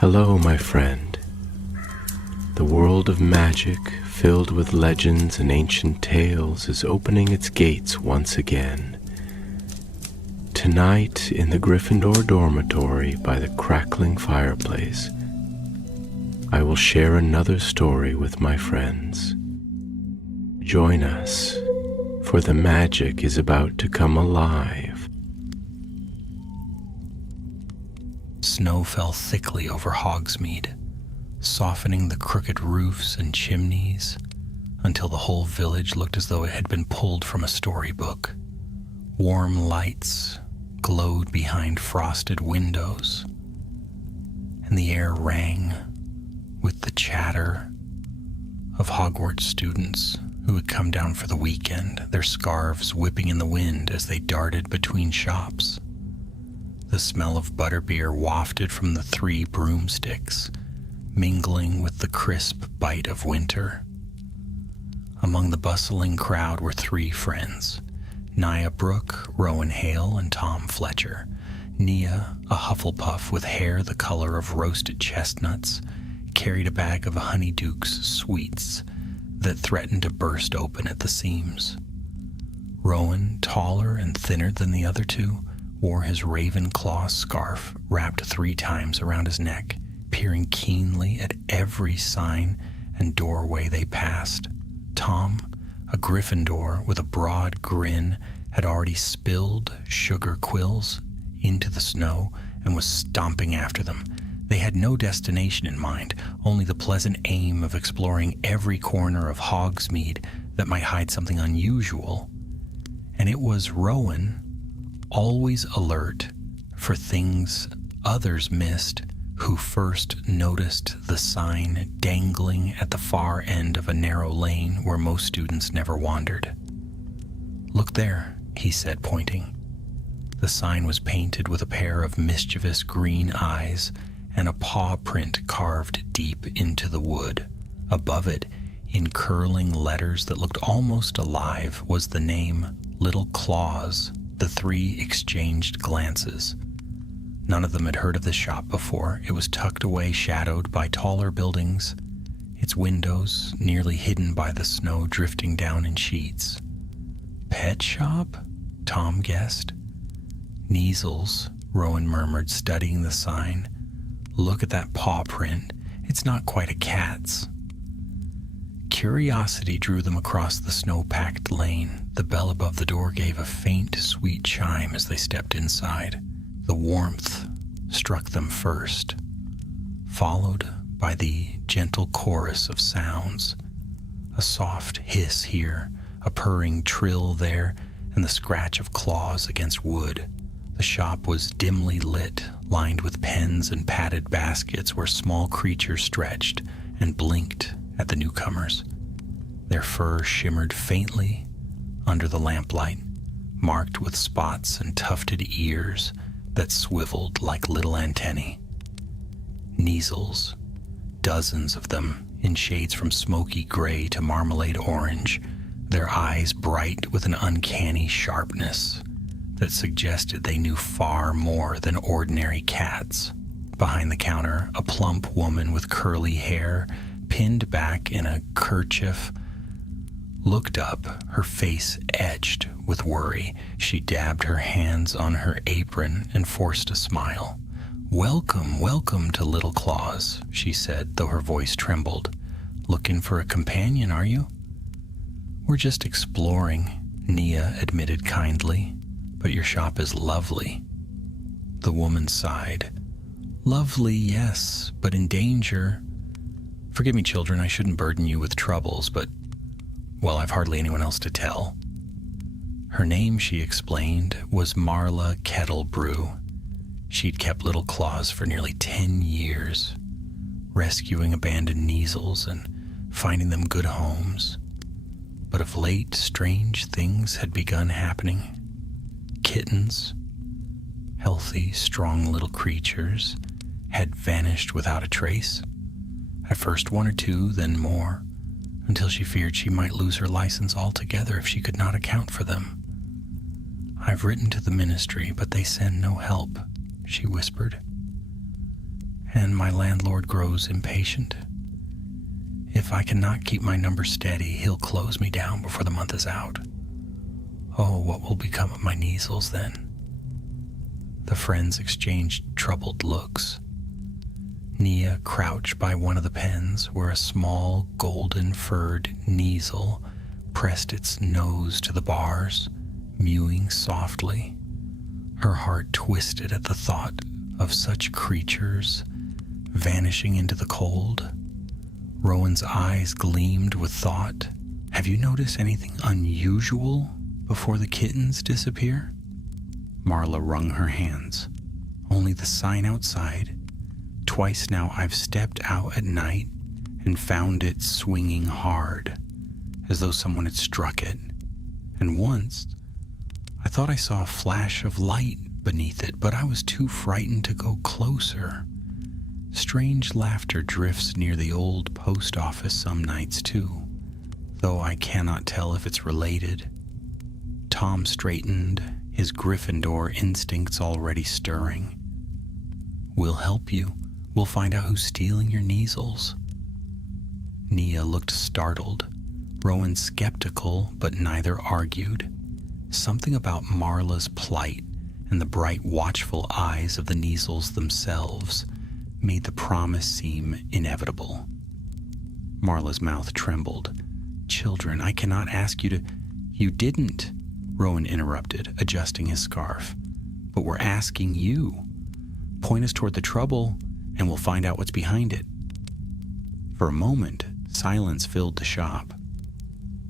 Hello, my friend. The world of magic, filled with legends and ancient tales, is opening its gates once again. Tonight, in the Gryffindor dormitory by the crackling fireplace, I will share another story with my friends. Join us, for the magic is about to come alive. Snow fell thickly over Hogsmeade, softening the crooked roofs and chimneys until the whole village looked as though it had been pulled from a storybook. Warm lights glowed behind frosted windows, and the air rang with the chatter of Hogwarts students who had come down for the weekend, their scarves whipping in the wind as they darted between shops. The smell of butterbeer wafted from the 3 broomsticks, mingling with the crisp bite of winter. Among the bustling crowd were 3 friends: Nia Brooke, Rowan Hale, and Tom Fletcher. Nia, a Hufflepuff with hair the color of roasted chestnuts, carried a bag of Honeyduke's sweets that threatened to burst open at the seams. Rowan, taller and thinner than the other 2, wore his Ravenclaw scarf wrapped 3 times around his neck, peering keenly at every sign and doorway they passed. Tom, a Gryffindor with a broad grin, had already spilled sugar quills into the snow and was stomping after them. They had no destination in mind, only the pleasant aim of exploring every corner of Hogsmeade that might hide something unusual. And it was Rowan, always alert for things others missed, who first noticed the sign dangling at the far end of a narrow lane where most students never wandered. "Look there," he said, pointing. The sign was painted with a pair of mischievous green eyes and a paw print carved deep into the wood. Above it, in curling letters that looked almost alive, was the name Little Claws. The 3 exchanged glances. None of them had heard of the shop before. It was tucked away, shadowed by taller buildings, its windows nearly hidden by the snow drifting down in sheets. "Pet shop?" Tom guessed. "Measles," Rowan murmured, studying the sign. "Look at that paw print. It's not quite a cat's." Curiosity drew them across the snow-packed lane. The bell above the door gave a faint, sweet chime as they stepped inside. The warmth struck them first, followed by the gentle chorus of sounds. A soft hiss here, a purring trill there, and the scratch of claws against wood. The shop was dimly lit, lined with pens and padded baskets where small creatures stretched and blinked at the newcomers. Their fur shimmered faintly under the lamplight, marked with spots and tufted ears that swiveled like little antennae. Measles, dozens of them in shades from smoky gray to marmalade orange, their eyes bright with an uncanny sharpness that suggested they knew far more than ordinary cats. Behind the counter, a plump woman with curly hair, pinned back in a kerchief, looked up, her face etched with worry. She dabbed her hands on her apron and forced a smile. "Welcome, welcome to Little Claws," she said, though her voice trembled. "Looking for a companion, are you?" "We're just exploring," Nia admitted kindly. "But your shop is lovely." The woman sighed. "Lovely, yes, but in danger. Forgive me, children, I shouldn't burden you with troubles, but, well, I've hardly anyone else to tell." Her name, she explained, was Marla Kettlebrew. She'd kept Little Claws for nearly 10 years, rescuing abandoned Measles and finding them good homes. But of late, strange things had begun happening. Kittens, healthy, strong little creatures, had vanished without a trace. At first 1 or 2, then more, until she feared she might lose her license altogether if she could not account for them. "I've written to the ministry, but they send no help," she whispered. and my landlord grows impatient. If I cannot keep my number steady, he'll close me down before the month is out. Oh, what will become of my measles then? The friends exchanged troubled looks. Nia crouched by one of the pens where a small golden-furred Kneasel pressed its nose to the bars, mewing softly. Her heart twisted at the thought of such creatures vanishing into the cold. Rowan's eyes gleamed with thought. Have you noticed anything unusual before the kittens disappear? Marla wrung her hands. Only the sign outside. Twice now I've stepped out at night and found it swinging hard, as though someone had struck it. And once, I thought I saw a flash of light beneath it, but I was too frightened to go closer. Strange laughter drifts near the old post office some nights too, though I cannot tell if it's related. Tom straightened, his Gryffindor instincts already stirring. We'll help you. We'll find out who's stealing your measles. Nia looked startled. Rowan skeptical, but neither argued. Something about Marla's plight and the bright, watchful eyes of the Kneasels themselves made the promise seem inevitable. Marla's mouth trembled. Children, I cannot ask you to... You didn't, Rowan interrupted, adjusting his scarf. But we're asking you. Point us toward the trouble, and we'll find out what's behind it. For a moment, silence filled the shop,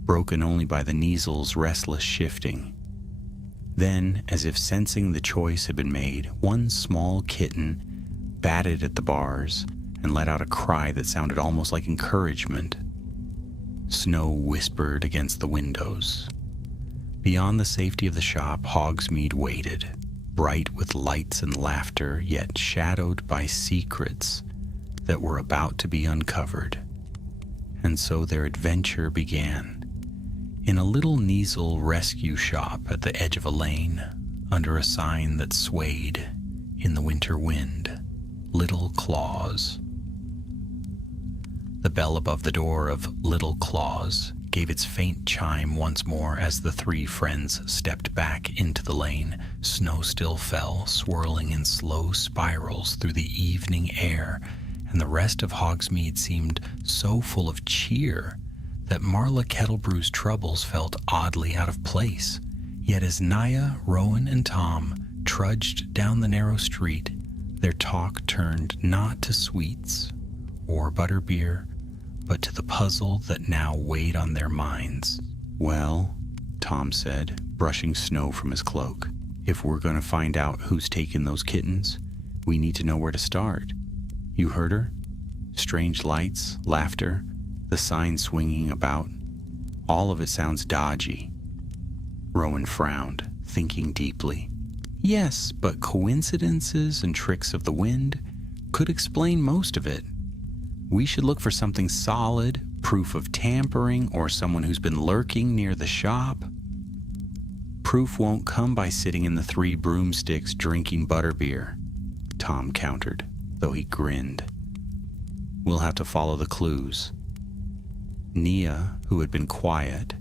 broken only by the Kneasel's restless shifting. Then, as if sensing the choice had been made, one small kitten batted at the bars and let out a cry that sounded almost like encouragement. Snow whispered against the windows. Beyond the safety of the shop, Hogsmeade waited, bright with lights and laughter, yet shadowed by secrets that were about to be uncovered. And so their adventure began. In a little Kneasel rescue shop at the edge of a lane, under a sign that swayed in the winter wind, Little Claus. The bell above the door of Little Claus gave its faint chime once more as the three friends stepped back into the lane. Snow still fell, swirling in slow spirals through the evening air, and the rest of Hogsmeade seemed so full of cheer that Marla Kettlebrew's troubles felt oddly out of place. Yet as Nia, Rowan, and Tom trudged down the narrow street, their talk turned not to sweets or butterbeer, but to the puzzle that now weighed on their minds. Well, Tom said, brushing snow from his cloak, if we're going to find out who's taken those kittens, we need to know where to start. You heard her? Strange lights, laughter, the sign swinging about. All of it sounds dodgy. Rowan frowned, thinking deeply. Yes, but coincidences and tricks of the wind could explain most of it. We should look for something solid, proof of tampering, or someone who's been lurking near the shop. Proof won't come by sitting in the Three Broomsticks drinking butterbeer, Tom countered, though he grinned. We'll have to follow the clues. Nia, who had been quiet,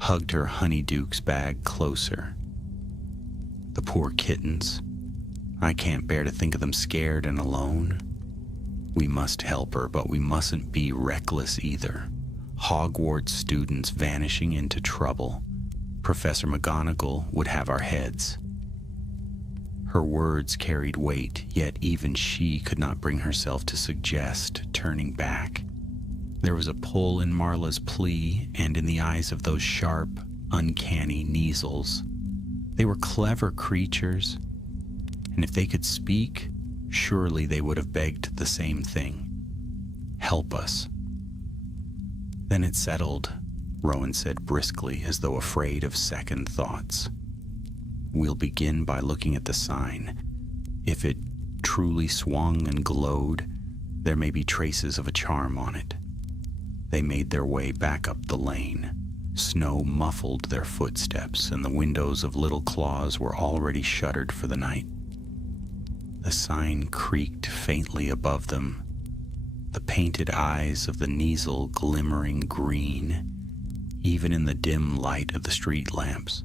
hugged her Honeydukes bag closer. The poor kittens. I can't bear to think of them scared and alone. We must help her, but we mustn't be reckless either. Hogwarts students vanishing into trouble. Professor McGonagall would have our heads. Her words carried weight, yet even she could not bring herself to suggest turning back. There was a pull in Marla's plea and in the eyes of those sharp, uncanny Kneasels. They were clever creatures, and if they could speak, surely they would have begged the same thing. Help us. Then it's settled, Rowan said briskly, as though afraid of second thoughts. We'll begin by looking at the sign. If it truly swung and glowed, there may be traces of a charm on it. They made their way back up the lane. Snow muffled their footsteps, and the windows of Little Claus were already shuttered for the night. The sign creaked faintly above them, the painted eyes of the Kneasel glimmering green, even in the dim light of the street lamps.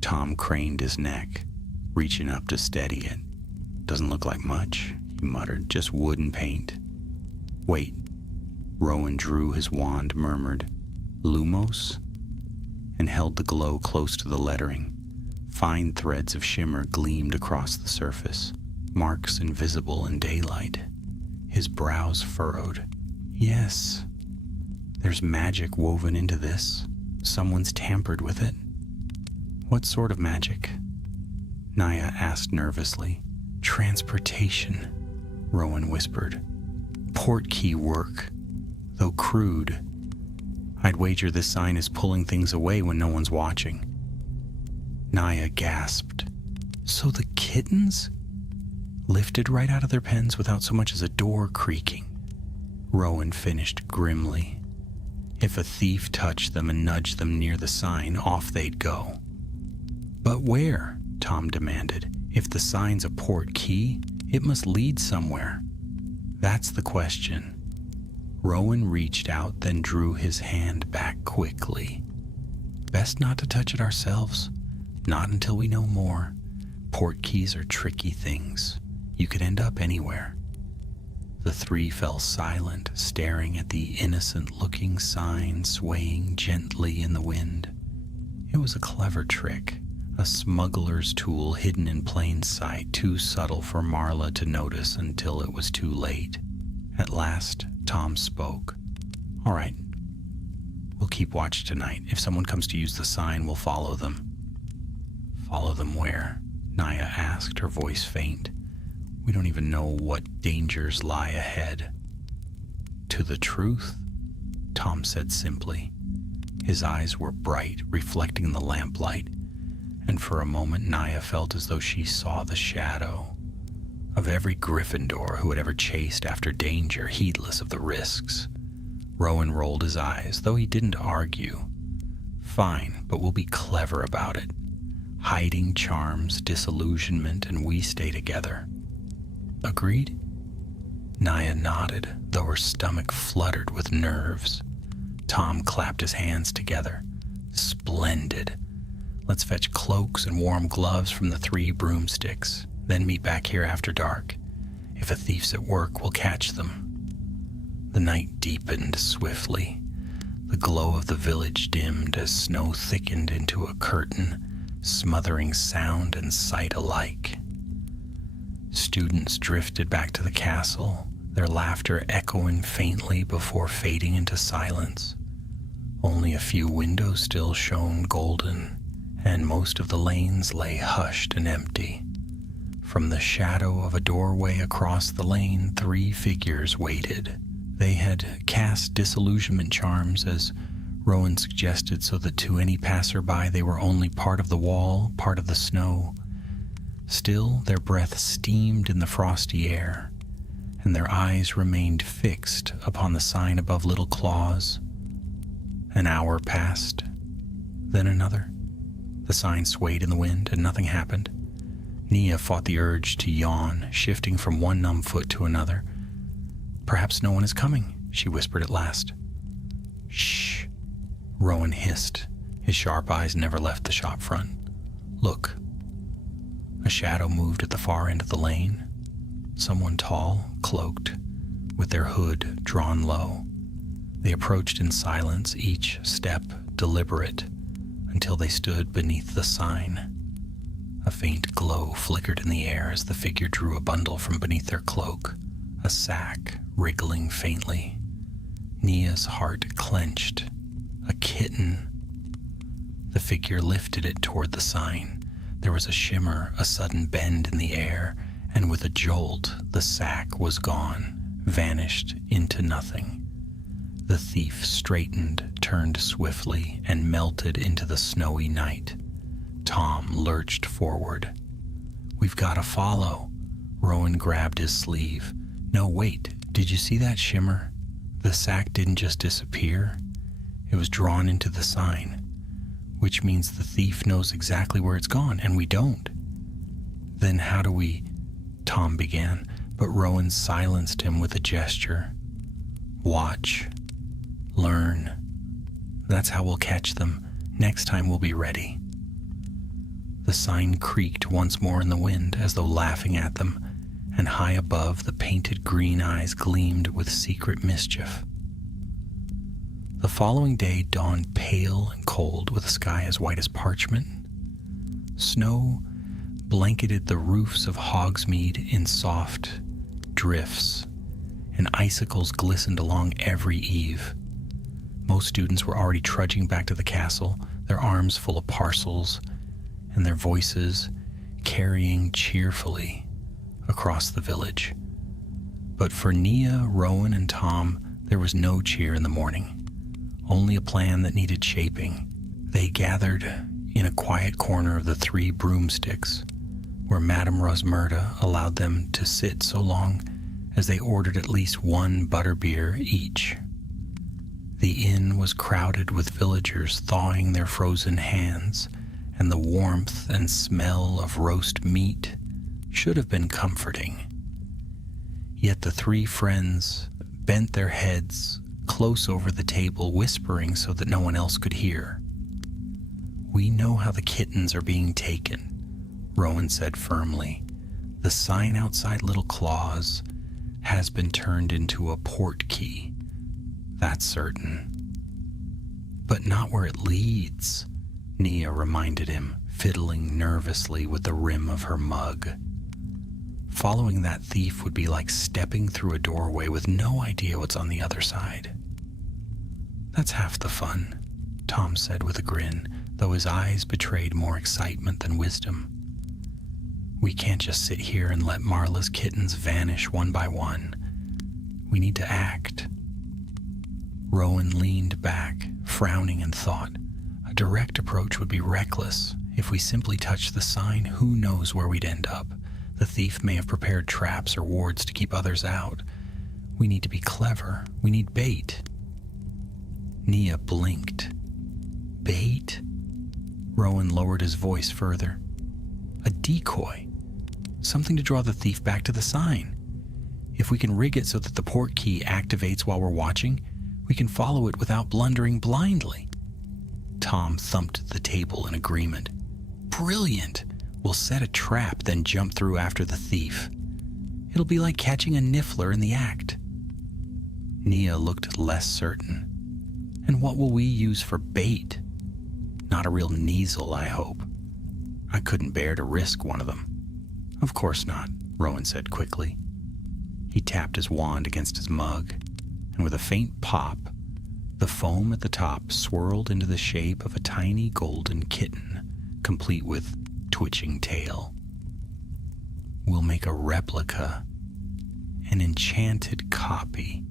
Tom craned his neck, reaching up to steady it. "Doesn't look like much," he muttered, "just wood and paint." "Wait." Rowan drew his wand, murmured, "Lumos?" and held the glow close to the lettering. Fine threads of shimmer gleamed across the surface, marks invisible in daylight. His brows furrowed. "Yes, there's magic woven into this. Someone's tampered with it." "What sort of magic?" Naya asked nervously. "Transportation," Rowan whispered. "Portkey work, though crude. I'd wager this sign is pulling things away when no one's watching." Naya gasped. "So the kittens?" "Lifted right out of their pens without so much as a door creaking," Rowan finished grimly. "If a thief touched them and nudged them near the sign, off they'd go." "But where?" Tom demanded. "If the sign's a port key, it must lead somewhere." "That's the question." Rowan reached out, then drew his hand back quickly. "Best not to touch it ourselves. Not until we know more. Port keys are tricky things. You could end up anywhere." The three fell silent, staring at the innocent-looking sign swaying gently in the wind. It was a clever trick, a smuggler's tool hidden in plain sight, too subtle for Marla to notice until it was too late. At last, Tom spoke. "All right. We'll keep watch tonight. If someone comes to use the sign, we'll follow them." "Follow them where?" Naya asked, her voice faint. "We don't even know what dangers lie ahead." "To the truth," Tom said simply. His eyes were bright, reflecting the lamplight, and for a moment Naya felt as though she saw the shadow of every Gryffindor who had ever chased after danger, heedless of the risks. Rowan rolled his eyes, though he didn't argue. "Fine, but we'll be clever about it. Hiding charms, disillusionment, and we stay together." "Agreed?" Naya nodded, though her stomach fluttered with nerves. Tom clapped his hands together. "Splendid. Let's fetch cloaks and warm gloves from the 3 broomsticks, then meet back here after dark. If a thief's at work, we'll catch them." The night deepened swiftly. The glow of the village dimmed as snow thickened into a curtain, smothering sound and sight alike. Students drifted back to the castle, their laughter echoing faintly before fading into silence. Only a few windows still shone golden, and most of the lanes lay hushed and empty. From the shadow of a doorway across the lane, 3 figures waited. They had cast disillusionment charms, as Rowan suggested, so that to any passerby they were only part of the wall, part of the snow. Still, their breath steamed in the frosty air, and their eyes remained fixed upon the sign above Little Claus. An hour passed, then another. The sign swayed in the wind, and nothing happened. Nia fought the urge to yawn, shifting from one numb foot to another. "Perhaps no one is coming," she whispered at last. "Shh," Rowan hissed. His sharp eyes never left the shop front. "Look." A shadow moved at the far end of the lane. Someone tall, cloaked, with their hood drawn low. They approached in silence, each step deliberate, until they stood beneath the sign. A faint glow flickered in the air as the figure drew a bundle from beneath their cloak, a sack wriggling faintly. Nia's heart clenched. A kitten. The figure lifted it toward the sign. There was a shimmer, a sudden bend in the air, and with a jolt, the sack was gone, vanished into nothing. The thief straightened, turned swiftly, and melted into the snowy night. Tom lurched forward. "We've got to follow." Rowan grabbed his sleeve. "No, wait. Did you see that shimmer? The sack didn't just disappear. It was drawn into the sign, which means the thief knows exactly where it's gone, and we don't. Then how do we..." Tom began, but Rowan silenced him with a gesture. Watch. Learn. That's how we'll catch them. Next time we'll be ready. The sign creaked once more in the wind as though laughing at them, and high above the painted green eyes gleamed with secret mischief. The following day dawned pale and cold with a sky as white as parchment. Snow blanketed the roofs of Hogsmeade in soft drifts, and icicles glistened along every eave. Most students were already trudging back to the castle, their arms full of parcels, and their voices carrying cheerfully across the village. But for Nia, Rowan, and Tom, there was no cheer in the morning. Only a plan that needed shaping. They gathered in a quiet corner of the 3 broomsticks, where Madame Rosmerta allowed them to sit so long as they ordered at least 1 butterbeer each. The inn was crowded with villagers thawing their frozen hands, and the warmth and smell of roast meat should have been comforting. Yet the 3 friends bent their heads close over the table, whispering so that no one else could hear. "We know how the kittens are being taken," Rowan said firmly. "The sign outside Little Claus has been turned into a port key. That's certain." "But not where it leads," Nia reminded him, fiddling nervously with the rim of her mug. Following that thief would be like stepping through a doorway with no idea what's on the other side. "That's half the fun," Tom said with a grin, though his eyes betrayed more excitement than wisdom. "We can't just sit here and let Marla's kittens vanish one by one. We need to act." Rowan leaned back, frowning, and thought, a direct approach would be reckless. If we simply touched the sign, who knows where we'd end up? The thief may have prepared traps or wards to keep others out. We need to be clever. We need bait. Nia blinked. "Bait?" Rowan lowered his voice further. "A decoy. Something to draw the thief back to the sign. If we can rig it so that the port key activates while we're watching, we can follow it without blundering blindly." Tom thumped the table in agreement. "Brilliant! We'll set a trap, then jump through after the thief. It'll be like catching a niffler in the act." Nia looked less certain. "And what will we use for bait? Not a real Kneasel, I hope. I couldn't bear to risk one of them." "Of course not," Rowan said quickly. He tapped his wand against his mug, and with a faint pop, the foam at the top swirled into the shape of a tiny golden kitten, complete with twitching tail. "We'll make a replica, an enchanted copy,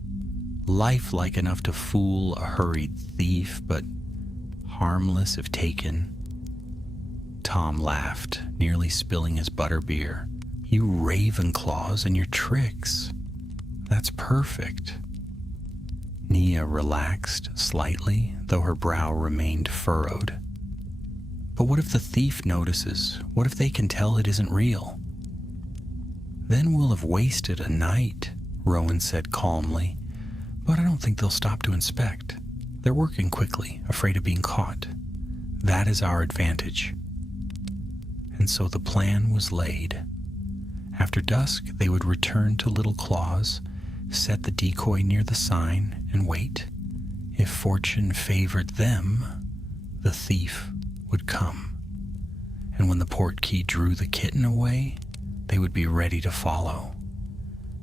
lifelike enough to fool a hurried thief, but harmless if taken." Tom laughed, nearly spilling his butterbeer. "You Ravenclaws and your tricks. That's perfect." Nia relaxed slightly, though her brow remained furrowed. "But what if the thief notices? What if they can tell it isn't real?" "Then we'll have wasted a night," Rowan said calmly. "But I don't think they'll stop to inspect. They're working quickly, afraid of being caught. That is our advantage." And so the plan was laid. After dusk, they would return to Little Claus, set the decoy near the sign, and wait. If fortune favored them, the thief would come. And when the port key drew the kitten away, they would be ready to follow.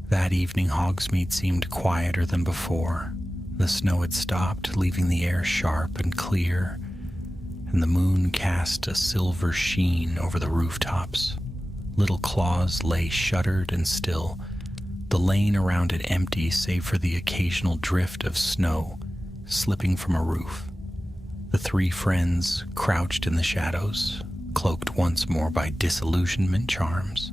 That evening, Hogsmeade seemed quieter than before. The snow had stopped, leaving the air sharp and clear, and the moon cast a silver sheen over the rooftops. Little Claus lay shuttered and still, the lane around it empty save for the occasional drift of snow slipping from a roof. The 3 friends crouched in the shadows, cloaked once more by disillusionment charms.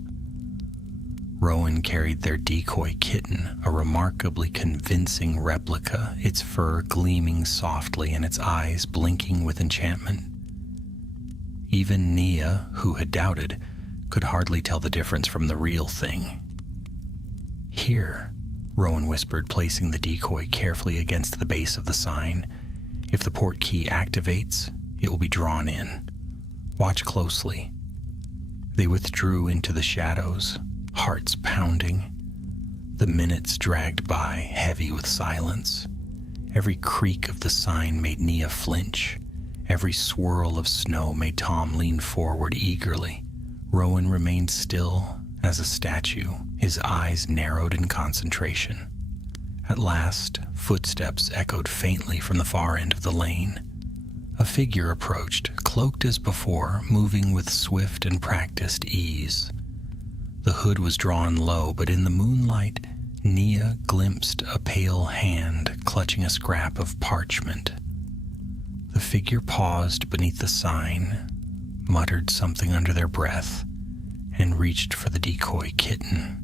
Rowan carried their decoy kitten, a remarkably convincing replica, its fur gleaming softly and its eyes blinking with enchantment. Even Nia, who had doubted, could hardly tell the difference from the real thing. "Here," Rowan whispered, placing the decoy carefully against the base of the sign. "If the port key activates, it will be drawn in. Watch closely." They withdrew into the shadows, hearts pounding. The minutes dragged by, heavy with silence. Every creak of the sign made Nia flinch. Every swirl of snow made Tom lean forward eagerly. Rowan remained still as a statue, his eyes narrowed in concentration. At last, footsteps echoed faintly from the far end of the lane. A figure approached, cloaked as before, moving with swift and practiced ease. The hood was drawn low, but in the moonlight, Nia glimpsed a pale hand clutching a scrap of parchment. The figure paused beneath the sign, muttered something under their breath, and reached for the decoy kitten.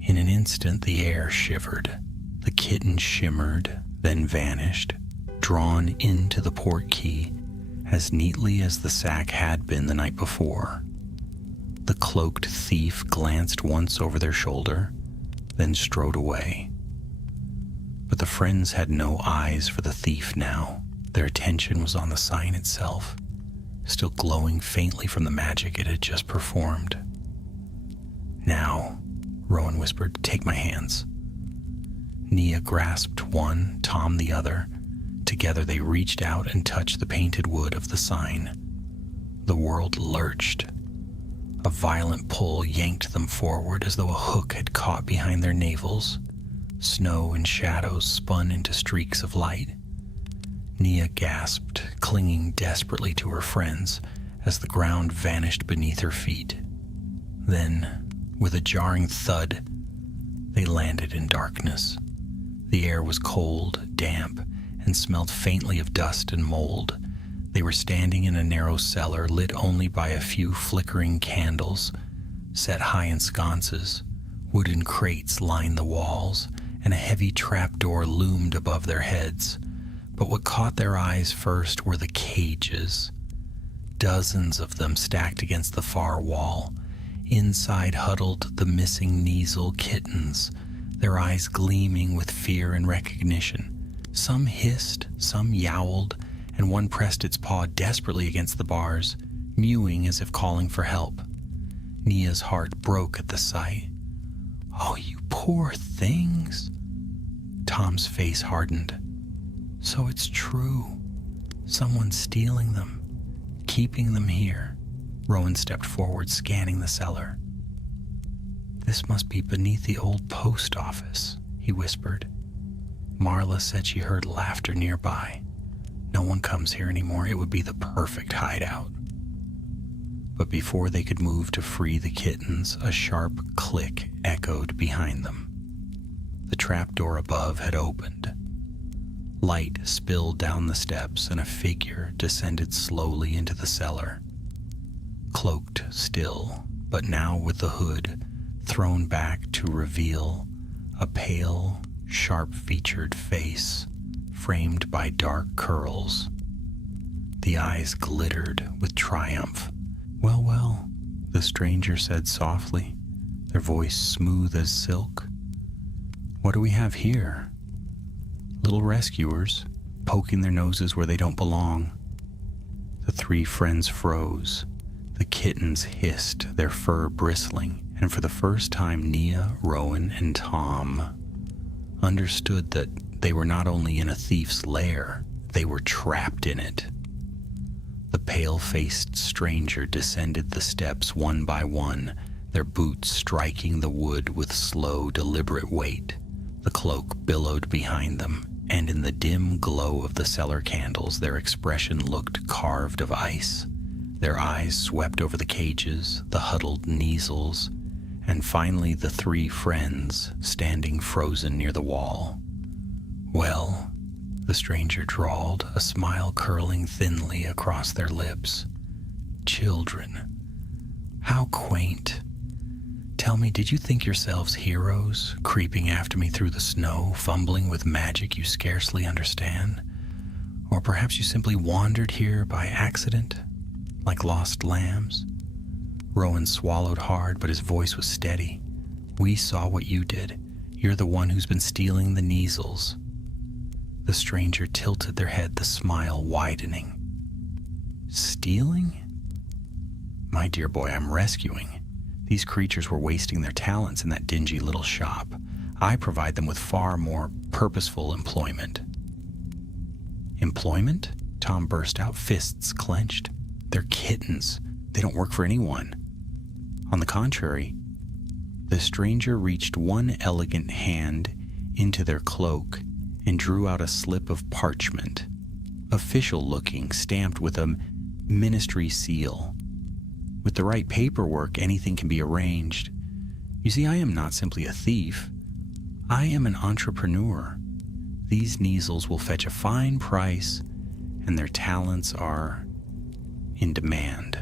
In an instant, the air shivered. The kitten shimmered, then vanished, drawn into the port key as neatly as the sack had been the night before. The cloaked thief glanced once over their shoulder, then strode away. But the friends had no eyes for the thief now. Their attention was on the sign itself, still glowing faintly from the magic it had just performed. "Now," Rowan whispered, "take my hands." Nia grasped one, Tom the other. Together they reached out and touched the painted wood of the sign. The world lurched. A violent pull yanked them forward as though a hook had caught behind their navels. Snow and shadows spun into streaks of light. Nia gasped, clinging desperately to her friends as the ground vanished beneath her feet. Then, with a jarring thud, they landed in darkness. The air was cold, damp, and smelled faintly of dust and mold. They were standing in a narrow cellar lit only by a few flickering candles. Set high in sconces, wooden crates lined the walls, and a heavy trapdoor loomed above their heads. But what caught their eyes first were the cages. Dozens of them stacked against the far wall. Inside huddled the missing Kneasel kittens, their eyes gleaming with fear and recognition. Some hissed, some yowled, and one pressed its paw desperately against the bars, mewing as if calling for help. Nia's heart broke at the sight. "Oh, you poor things." Tom's face hardened. "So it's true. Someone's stealing them, keeping them here." Rowan stepped forward, scanning the cellar. "This must be beneath the old post office," he whispered. "Marla said she heard laughter nearby. No one comes here anymore. It would be the perfect hideout." But before they could move to free the kittens, a sharp click echoed behind them. The trapdoor above had opened. Light spilled down the steps, and a figure descended slowly into the cellar. Cloaked still, but now with the hood thrown back to reveal a pale, sharp-featured face framed by dark curls. The eyes glittered with triumph. "Well, well," the stranger said softly, their voice smooth as silk. "What do we have here? Little rescuers, poking their noses where they don't belong." The three friends froze. The kittens hissed, their fur bristling, and for the first time Nia, Rowan, and Tom understood that they were not only in a thief's lair, they were trapped in it. The pale-faced stranger descended the steps one by one, their boots striking the wood with slow, deliberate weight. The cloak billowed behind them, and in the dim glow of the cellar candles, their expression looked carved of ice. Their eyes swept over the cages, the huddled Kneasels, and finally the three friends standing frozen near the wall. "Well," the stranger drawled, a smile curling thinly across their lips. "Children. How quaint. Tell me, did you think yourselves heroes, creeping after me through the snow, fumbling with magic you scarcely understand? Or perhaps you simply wandered here by accident, like lost lambs?" Rowan swallowed hard, but his voice was steady. "We saw what you did. You're the one who's been stealing the Neasels." The stranger tilted their head, the smile widening. "Stealing? My dear boy, I'm rescuing. These creatures were wasting their talents in that dingy little shop. I provide them with far more purposeful employment." "Employment?" Tom burst out, fists clenched. "They're kittens. They don't work for anyone." On the contrary, the stranger reached one elegant hand into their cloak and drew out a slip of parchment, official-looking, stamped with a ministry seal. "With the right paperwork, anything can be arranged. You see, I am not simply a thief. I am an entrepreneur. These Neasels will fetch a fine price, and their talents are in demand."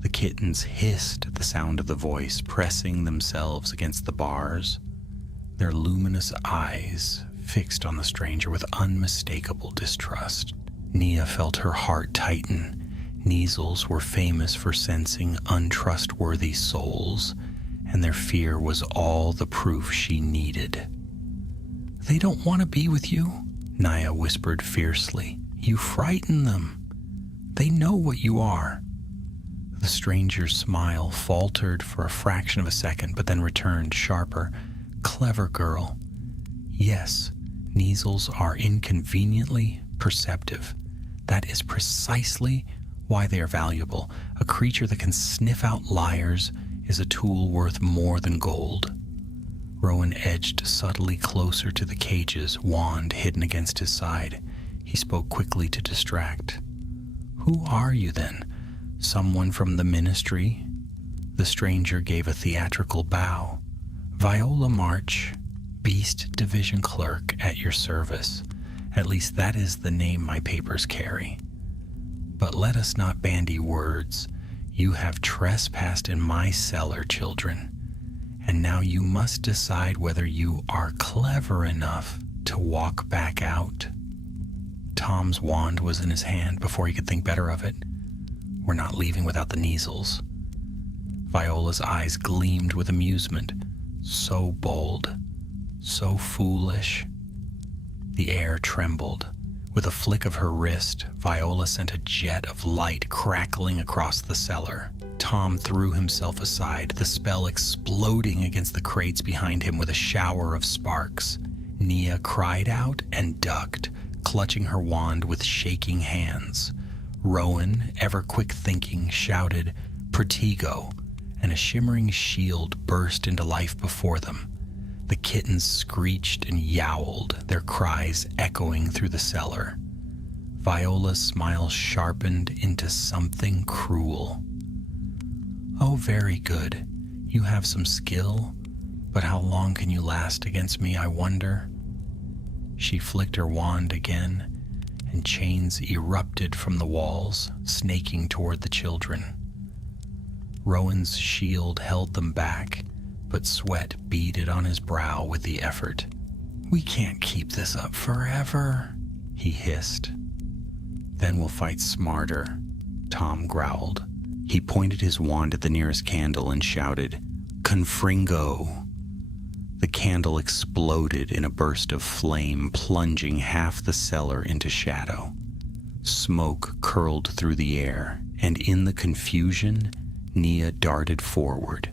The kittens hissed at the sound of the voice, pressing themselves against the bars, their luminous eyes fixed on the stranger with unmistakable distrust. Nia felt her heart tighten. Neasels were famous for sensing untrustworthy souls, and their fear was all the proof she needed. "They don't want to be with you," Nia whispered fiercely. "You frighten them. They know what you are." The stranger's smile faltered for a fraction of a second, but then returned sharper. "Clever girl. Yes, Neasels are inconveniently perceptive. That is precisely why they are valuable. A creature that can sniff out liars is a tool worth more than gold." Rowan edged subtly closer to the cages, wand hidden against his side. He spoke quickly to distract. "Who are you, then? Someone from the ministry?" The stranger gave a theatrical bow. "Viola March, Beast Division Clerk at your service. At least that is the name my papers carry. But let us not bandy words. You have trespassed in my cellar, children. And now you must decide whether you are clever enough to walk back out." Tom's wand was in his hand before he could think better of it. "We're not leaving without the Neasels." Viola's eyes gleamed with amusement. So bold, so foolish. The air trembled. With a flick of her wrist, Viola sent a jet of light crackling across the cellar. Tom threw himself aside, the spell exploding against the crates behind him with a shower of sparks. Nia cried out and ducked, clutching her wand with shaking hands. Rowan, ever quick-thinking, shouted, "Protego," and a shimmering shield burst into life before them. The kittens screeched and yowled, their cries echoing through the cellar. Viola's smile sharpened into something cruel. "Oh, very good. You have some skill, but how long can you last against me, I wonder?" She flicked her wand again, and chains erupted from the walls, snaking toward the children. Rowan's shield held them back, but sweat beaded on his brow with the effort. "We can't keep this up forever," he hissed. "Then we'll fight smarter," Tom growled. He pointed his wand at the nearest candle and shouted, "Confringo!" The candle exploded in a burst of flame, plunging half the cellar into shadow. Smoke curled through the air, and in the confusion, Nia darted forward.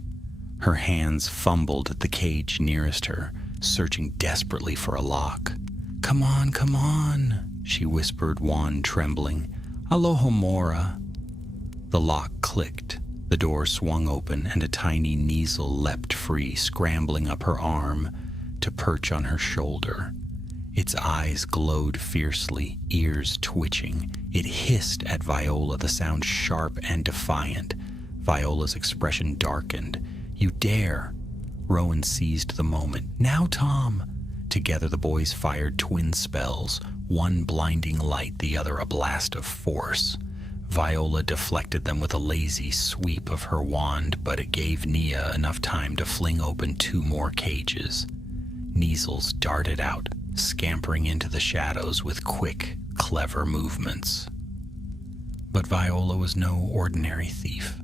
Her hands fumbled at the cage nearest her, searching desperately for a lock. Come on," she whispered, wand trembling. "Alohomora." The lock clicked. The door swung open, and a tiny Neasel leapt free, scrambling up her arm to perch on her shoulder. Its eyes glowed fiercely, ears twitching. It hissed at Viola, the sound sharp and defiant. Viola's expression darkened. "You dare!" Rowan seized the moment. "Now, Tom!" Together the boys fired twin spells, one blinding light, the other a blast of force. Viola deflected them with a lazy sweep of her wand, but it gave Nia enough time to fling open two more cages. Neasels darted out, scampering into the shadows with quick, clever movements. But Viola was no ordinary thief.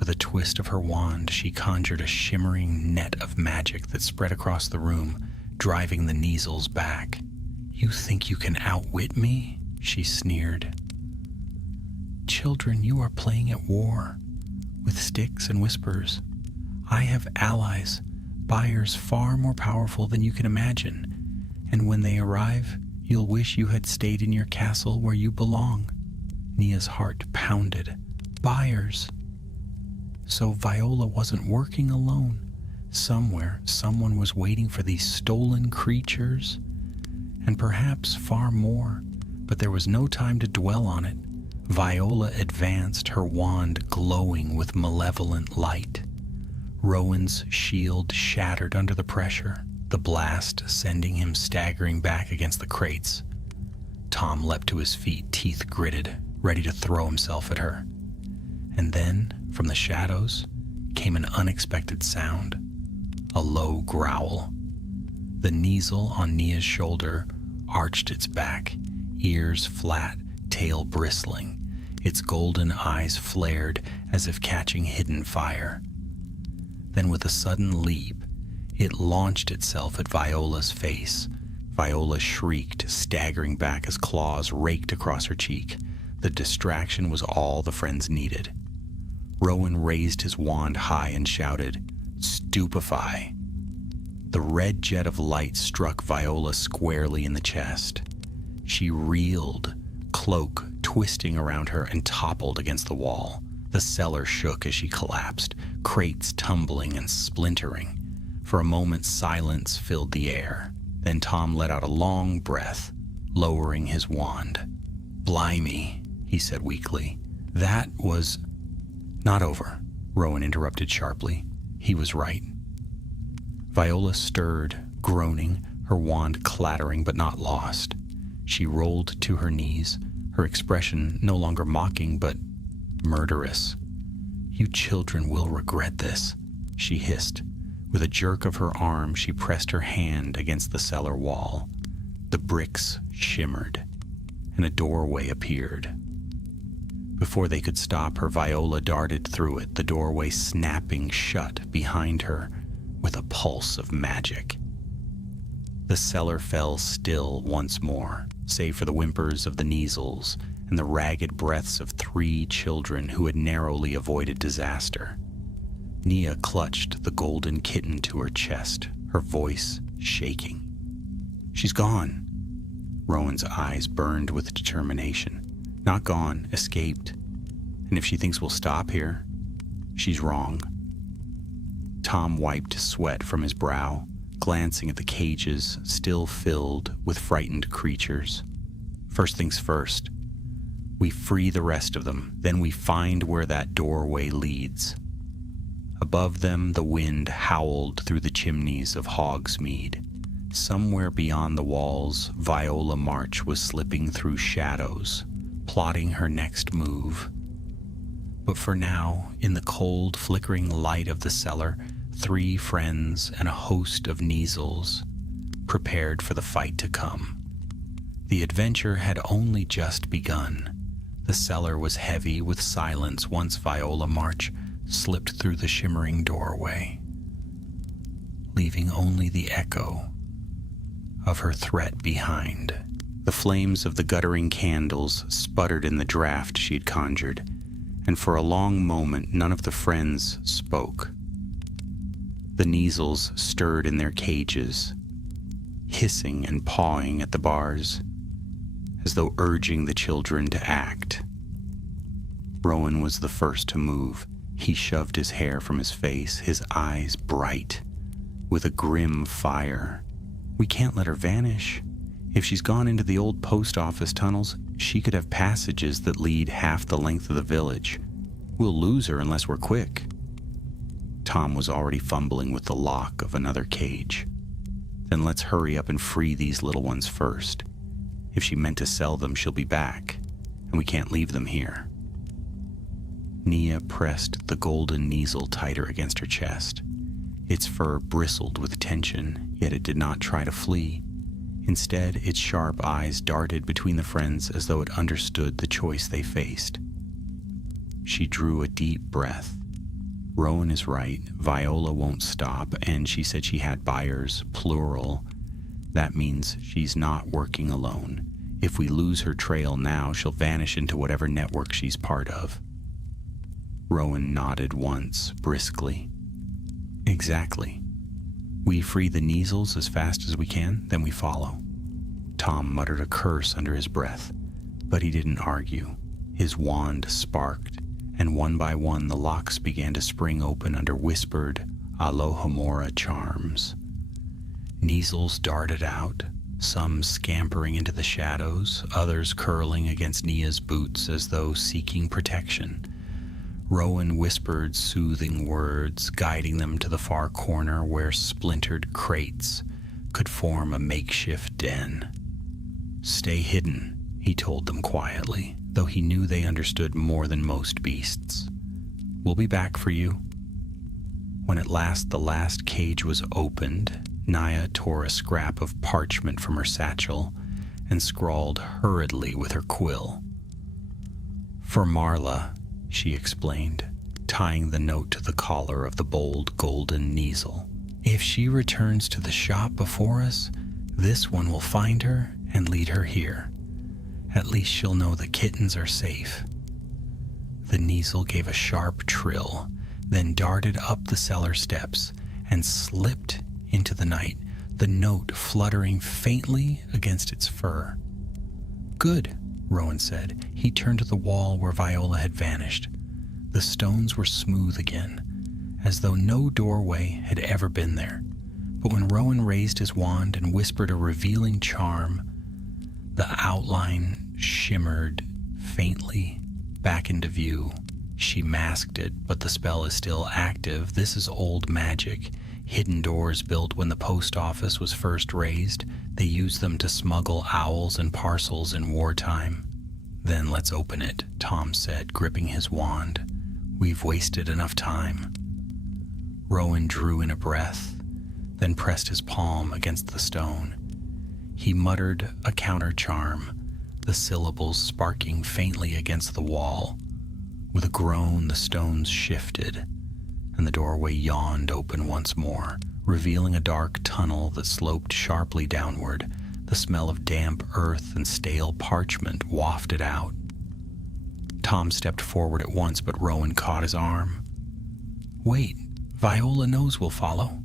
With a twist of her wand, she conjured a shimmering net of magic that spread across the room, driving the Kneazles back. "You think you can outwit me?" she sneered. "Children, you are playing at war, with sticks and whispers. I have allies, buyers far more powerful than you can imagine, and when they arrive, you'll wish you had stayed in your castle where you belong." Nia's heart pounded. Buyers! So Viola wasn't working alone. Somewhere, someone was waiting for these stolen creatures, and perhaps far more, but there was no time to dwell on it. Viola advanced, her wand glowing with malevolent light. Rowan's shield shattered under the pressure, the blast sending him staggering back against the crates. Tom leapt to his feet, teeth gritted, ready to throw himself at her. And then, from the shadows, came an unexpected sound, a low growl. The Kneazle on Nia's shoulder arched its back, ears flat, tail bristling. Its golden eyes flared as if catching hidden fire. Then with a sudden leap, it launched itself at Viola's face. Viola shrieked, staggering back as claws raked across her cheek. The distraction was all the friends needed. Rowan raised his wand high and shouted, "Stupefy!" The red jet of light struck Viola squarely in the chest. She reeled, cloak twisting around her, and toppled against the wall. The cellar shook as she collapsed, crates tumbling and splintering. For a moment, silence filled the air. Then Tom let out a long breath, lowering his wand. "Blimey," he said weakly. "That was—" "Not over," Rowan interrupted sharply. He was right. Viola stirred, groaning, her wand clattering but not lost. She rolled to her knees, her expression no longer mocking but murderous. "You children will regret this," she hissed. With a jerk of her arm, she pressed her hand against the cellar wall. The bricks shimmered, and a doorway appeared. Before they could stop her, Viola darted through it, the doorway snapping shut behind her with a pulse of magic. The cellar fell still once more, save for the whimpers of the Kneazles and the ragged breaths of 3 children who had narrowly avoided disaster. Nia clutched the golden kitten to her chest, her voice shaking. "She's gone." Rowan's eyes burned with determination. "Not gone, escaped. And if she thinks we'll stop here, she's wrong." Tom wiped sweat from his brow, glancing at the cages still filled with frightened creatures. "First things first. We free the rest of them, then we find where that doorway leads." Above them, the wind howled through the chimneys of Hogsmeade. Somewhere beyond the walls, Viola March was slipping through shadows, plotting her next move. But for now, in the cold, flickering light of the cellar, 3 friends and a host of Kneazles prepared for the fight to come. The adventure had only just begun. The cellar was heavy with silence once Viola March slipped through the shimmering doorway, leaving only the echo of her threat behind. The flames of the guttering candles sputtered in the draft she had conjured, and for a long moment none of the friends spoke. The Kneazles stirred in their cages, hissing and pawing at the bars, as though urging the children to act. Rowan was the first to move. He shoved his hair from his face, his eyes bright with a grim fire. "We can't let her vanish. If she's gone into the old post office tunnels, she could have passages that lead half the length of the village. We'll lose her unless we're quick." Tom was already fumbling with the lock of another cage. "Then let's hurry up and free these little ones first. If she meant to sell them, she'll be back, and we can't leave them here." Nia pressed the golden Kneazle tighter against her chest. Its fur bristled with tension, yet it did not try to flee. Instead, its sharp eyes darted between the friends as though it understood the choice they faced. She drew a deep breath, Rowan is right. Viola won't stop, and she said she had buyers, plural. That means she's not working alone. If we lose her trail now, she'll vanish into whatever network she's part of. Rowan nodded once, briskly. Exactly. We free the Kneasels as fast as we can, then we follow. Tom muttered a curse under his breath, but he didn't argue. His wand sparked, and one by one the locks began to spring open under whispered Alohomora charms. Kneasels darted out, some scampering into the shadows, others curling against Nia's boots as though seeking protection. Rowan whispered soothing words, guiding them to the far corner where splintered crates could form a makeshift den. Stay hidden, he told them quietly, though he knew they understood more than most beasts. We'll be back for you. When at last the last cage was opened, Nia tore a scrap of parchment from her satchel and scrawled hurriedly with her quill. For Marla, she explained, tying the note to the collar of the bold golden Kneasel. If she returns to the shop before us, this one will find her and lead her here. At least she'll know the kittens are safe. The Kneasel gave a sharp trill, then darted up the cellar steps and slipped into the night, the note fluttering faintly against its fur. Good, Rowan said. He turned to the wall where Viola had vanished. The stones were smooth again, as though no doorway had ever been there. But when Rowan raised his wand and whispered a revealing charm, the outline shimmered faintly back into view. She masked it, but the spell is still active. This is old magic. Hidden doors built when the post office was first raised. They used them to smuggle owls and parcels in wartime. Then let's open it, Tom said, gripping his wand. We've wasted enough time. Rowan drew in a breath, then pressed his palm against the stone. He muttered a counter charm, the syllables sparking faintly against the wall. With a groan, the stones shifted, and the doorway yawned open once more, revealing a dark tunnel that sloped sharply downward. The smell of damp earth and stale parchment wafted out. Tom stepped forward at once, but Rowan caught his arm. Wait, Viola knows we'll follow.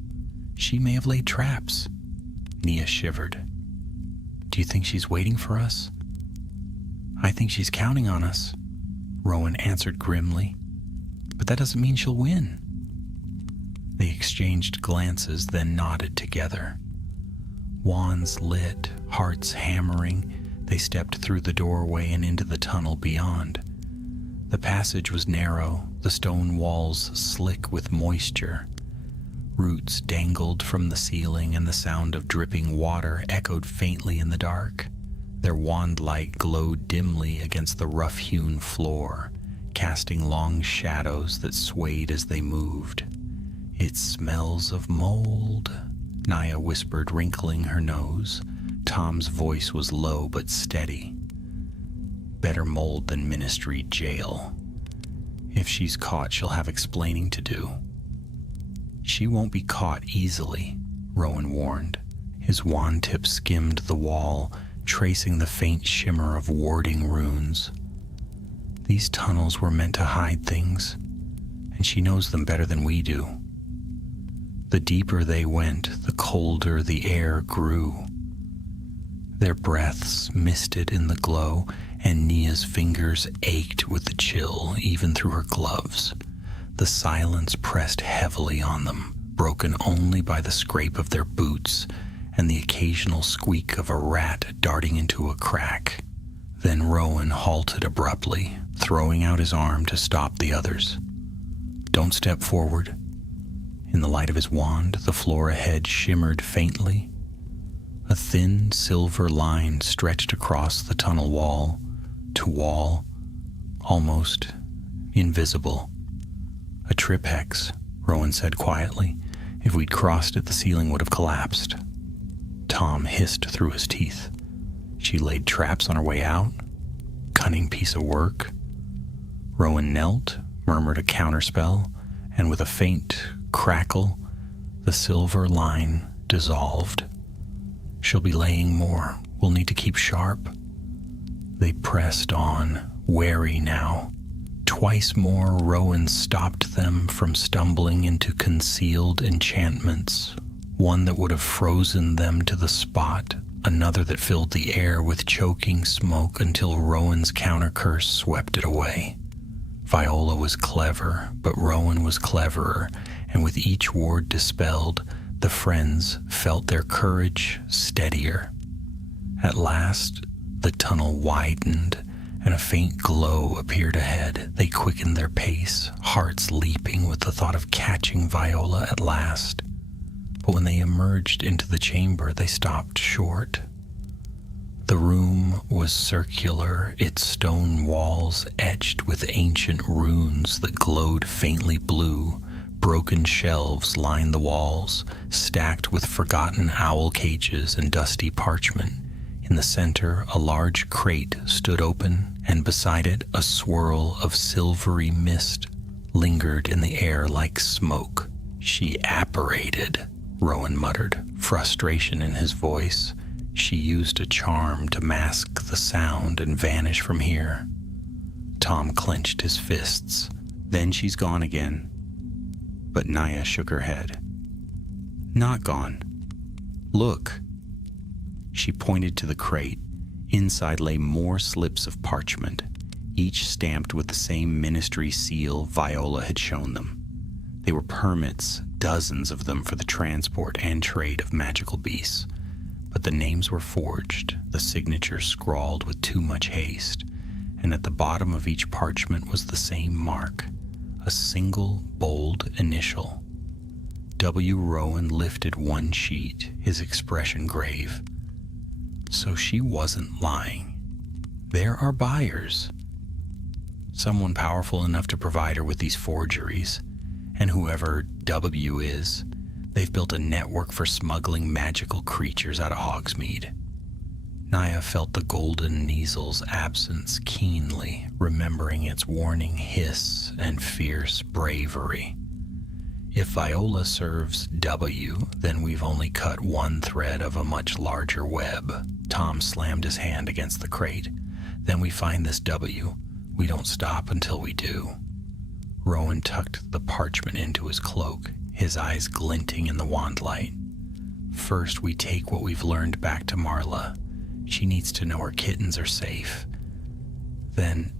She may have laid traps. Nia shivered. Do you think she's waiting for us? I think she's counting on us, Rowan answered grimly. But that doesn't mean she'll win. They exchanged glances, then nodded together. Wands lit, hearts hammering, they stepped through the doorway and into the tunnel beyond. The passage was narrow, the stone walls slick with moisture. Roots dangled from the ceiling, and the sound of dripping water echoed faintly in the dark. Their wand light glowed dimly against the rough-hewn floor, casting long shadows that swayed as they moved. It smells of mold, Nia whispered, wrinkling her nose. Tom's voice was low but steady. Better mold than ministry jail. If she's caught, she'll have explaining to do. She won't be caught easily, Rowan warned. His wand tip skimmed the wall, tracing the faint shimmer of warding runes. These tunnels were meant to hide things, and she knows them better than we do. The deeper they went, the colder the air grew. Their breaths misted in the glow, and Nia's fingers ached with the chill, even through her gloves. The silence pressed heavily on them, broken only by the scrape of their boots and the occasional squeak of a rat darting into a crack. Then Rowan halted abruptly, throwing out his arm to stop the others. Don't step forward. In the light of his wand, the floor ahead shimmered faintly. A thin silver line stretched across the tunnel wall to wall, almost invisible. A trip hex, Rowan said quietly. If we'd crossed it, the ceiling would have collapsed. Tom hissed through his teeth. She laid traps on her way out? Cunning piece of work. Rowan knelt, murmured a counterspell, and with a faint crackle, the silver line dissolved. She'll be laying more. We'll need to keep sharp. They pressed on, wary now. Twice more, Rowan stopped them from stumbling into concealed enchantments, one that would have frozen them to the spot, another that filled the air with choking smoke until Rowan's counter-curse swept it away. Viola was clever, but Rowan was cleverer, and with each ward dispelled, the friends felt their courage steadier. At last, the tunnel widened, and a faint glow appeared ahead. They quickened their pace, hearts leaping with the thought of catching Viola at last. But when they emerged into the chamber, they stopped short. The room was circular, its stone walls etched with ancient runes that glowed faintly blue. Broken shelves lined the walls, stacked with forgotten owl cages and dusty parchment. In the center, a large crate stood open, and beside it, a swirl of silvery mist lingered in the air like smoke. "She apparated," Rowan muttered, frustration in his voice. "She used a charm to mask the sound and vanish from here." Tom clenched his fists. "Then she's gone again." But Naya shook her head. "Not gone. Look." She pointed to the crate. Inside lay more slips of parchment, each stamped with the same ministry seal Viola had shown them. They were permits, dozens of them for the transport and trade of magical beasts. But the names were forged, the signatures scrawled with too much haste, and at the bottom of each parchment was the same mark, a single bold initial. W. Rowan lifted one sheet, his expression grave. So she wasn't lying. There are buyers. Someone powerful enough to provide her with these forgeries, and whoever W is, they've built a network for smuggling magical creatures out of Hogsmeade. Naya felt the golden Kneasel's absence keenly, remembering its warning hiss and fierce bravery. If Viola serves W, then we've only cut one thread of a much larger web. Tom slammed his hand against the crate. Then we find this W. We don't stop until we do. Rowan tucked the parchment into his cloak, his eyes glinting in the wand light. First, we take what we've learned back to Marla. She needs to know her kittens are safe. Then...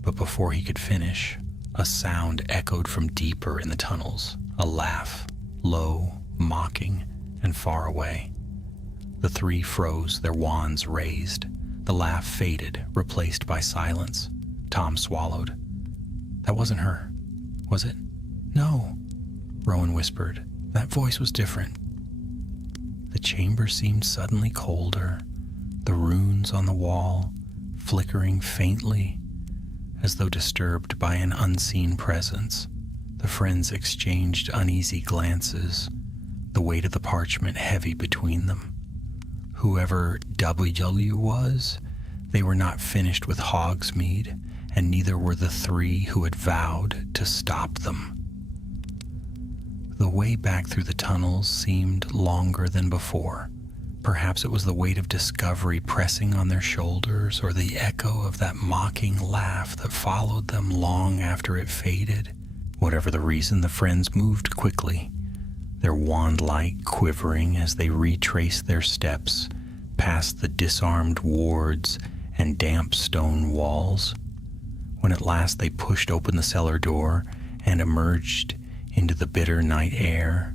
But before he could finish, a sound echoed from deeper in the tunnels, a laugh, low, mocking, and far away. The three froze, their wands raised. The laugh faded, replaced by silence. Tom swallowed. "That wasn't her, was it?" "No," Rowan whispered. "That voice was different." The chamber seemed suddenly colder, the runes on the wall flickering faintly, as though disturbed by an unseen presence. The friends exchanged uneasy glances, the weight of the parchment heavy between them. Whoever WW was, they were not finished with Hogsmeade, and neither were the three who had vowed to stop them. The way back through the tunnels seemed longer than before. Perhaps it was the weight of discovery pressing on their shoulders, or the echo of that mocking laugh that followed them long after it faded. Whatever the reason, the friends moved quickly, their wand light quivering as they retraced their steps past the disarmed wards and damp stone walls. When at last they pushed open the cellar door and emerged into the bitter night air,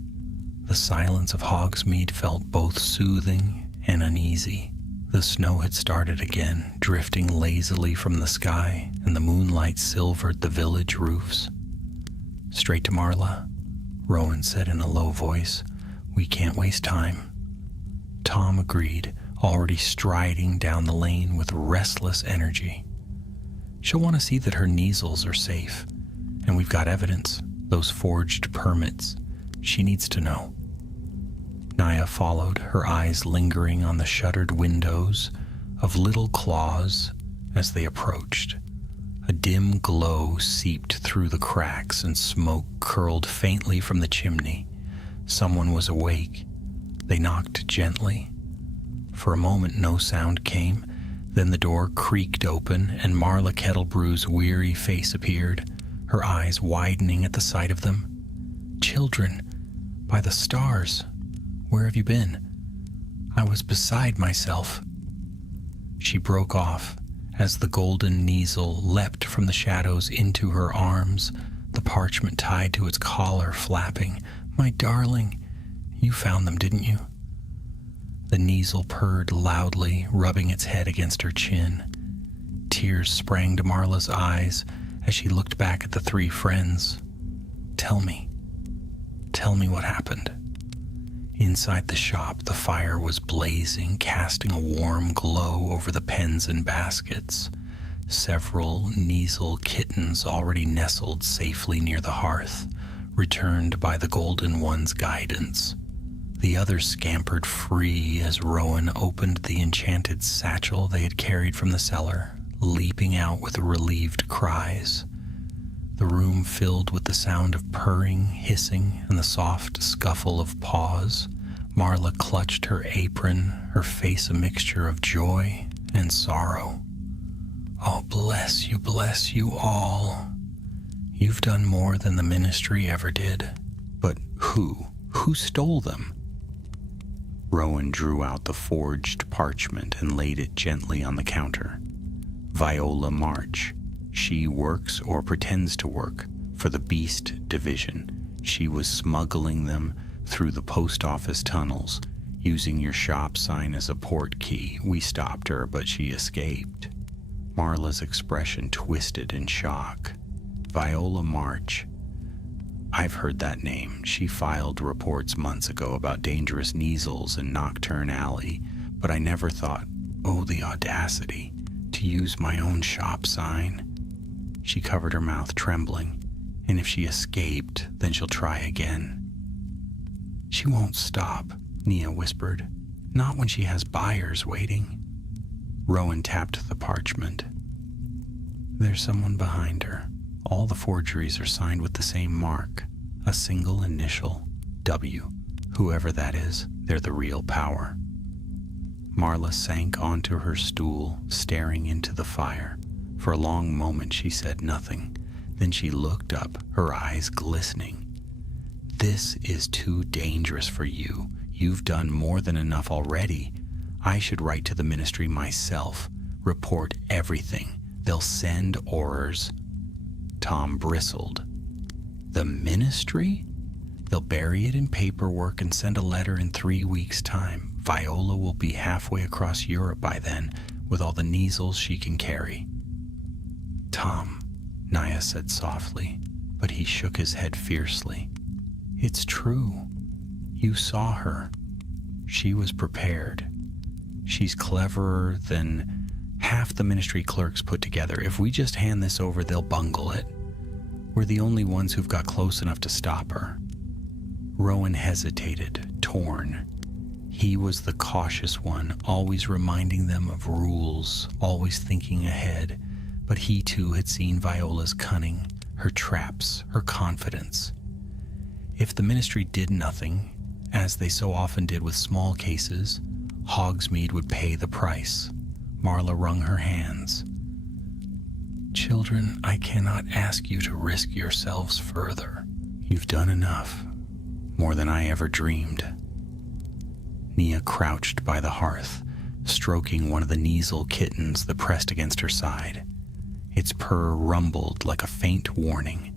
the silence of Hogsmeade felt both soothing and uneasy. The snow had started again, drifting lazily from the sky, and the moonlight silvered the village roofs. "Straight to Marla," Rowan said in a low voice. "We can't waste time." Tom agreed, already striding down the lane with restless energy. "She'll want to see that her Kneasels are safe, and we've got evidence, those forged permits. She needs to know." Naya followed, her eyes lingering on the shuttered windows of little claws as they approached. A dim glow seeped through the cracks and smoke curled faintly from the chimney. Someone was awake. They knocked gently. For a moment no sound came. Then the door creaked open and Marla Kettlebrew's weary face appeared, her eyes widening at the sight of them. "Children, by the stars, where have you been? I was beside myself." She broke off as the golden Kneazle leapt from the shadows into her arms, the parchment tied to its collar flapping. "My darling, you found them, didn't you?" The Kneazle purred loudly, rubbing its head against her chin. Tears sprang to Marla's eyes as she looked back at the three friends. Tell me what happened." Inside the shop, the fire was blazing, casting a warm glow over the pens and baskets. Several Kneazle kittens already nestled safely near the hearth, returned by the Golden One's guidance. The others scampered free as Rowan opened the enchanted satchel they had carried from the cellar, leaping out with relieved cries. The room filled with the sound of purring, hissing, and the soft scuffle of paws. Marla clutched her apron, her face a mixture of joy and sorrow. "Oh, bless you all. You've done more than the ministry ever did." But who? Who stole them? Rowan drew out the forged parchment and laid it gently on the counter. Viola March. She works or pretends to work for the Beast Division. She was smuggling them through the post office tunnels, using your shop sign as a port key. We stopped her, but she escaped. Marla's expression twisted in shock. Viola March. I've heard that name. She filed reports months ago about dangerous Kneazles in Nocturne Alley, but I never thought, oh, the audacity, to use my own shop sign. She covered her mouth, trembling. And if she escaped, then she'll try again. She won't stop, Nia whispered. Not when she has buyers waiting. Rowan tapped the parchment. There's someone behind her. All the forgeries are signed with the same mark, a single initial, W. Whoever that is, they're the real power. Marla sank onto her stool, staring into the fire. For a long moment she said nothing. Then she looked up, her eyes glistening. This is too dangerous for you. You've done more than enough already. I should write to the ministry myself, report everything. They'll send orders. Tom bristled. The ministry? They'll bury it in paperwork and send a letter in 3 weeks' time. Viola will be halfway across Europe by then, with all the Kneazles she can carry. Tom, Nia said softly, but he shook his head fiercely. It's true. You saw her. She was prepared. She's cleverer than half the ministry clerks put together. If we just hand this over, they'll bungle it. We're the only ones who've got close enough to stop her. Rowan hesitated, torn. He was the cautious one, always reminding them of rules, always thinking ahead. But he too had seen Viola's cunning, her traps, her confidence. If the ministry did nothing, as they so often did with small cases, Hogsmeade would pay the price. Marla wrung her hands. Children, I cannot ask you to risk yourselves further. You've done enough, more than I ever dreamed. Nia crouched by the hearth, stroking one of the Kneazle kittens that pressed against her side. Its purr rumbled like a faint warning.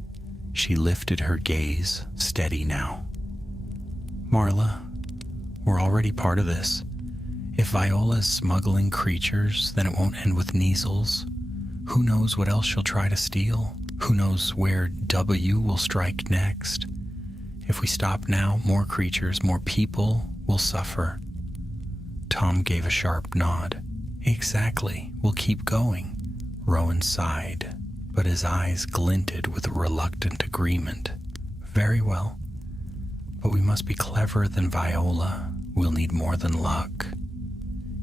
She lifted her gaze, steady now. Marla, we're already part of this. If Viola's smuggling creatures, then it won't end with Kneazles. Who knows what else she'll try to steal? Who knows where W will strike next? If we stop now, more creatures, more people will suffer. Tom gave a sharp nod. Exactly, we'll keep going. Rowan sighed, but his eyes glinted with reluctant agreement. Very well. But we must be cleverer than Viola. We'll need more than luck.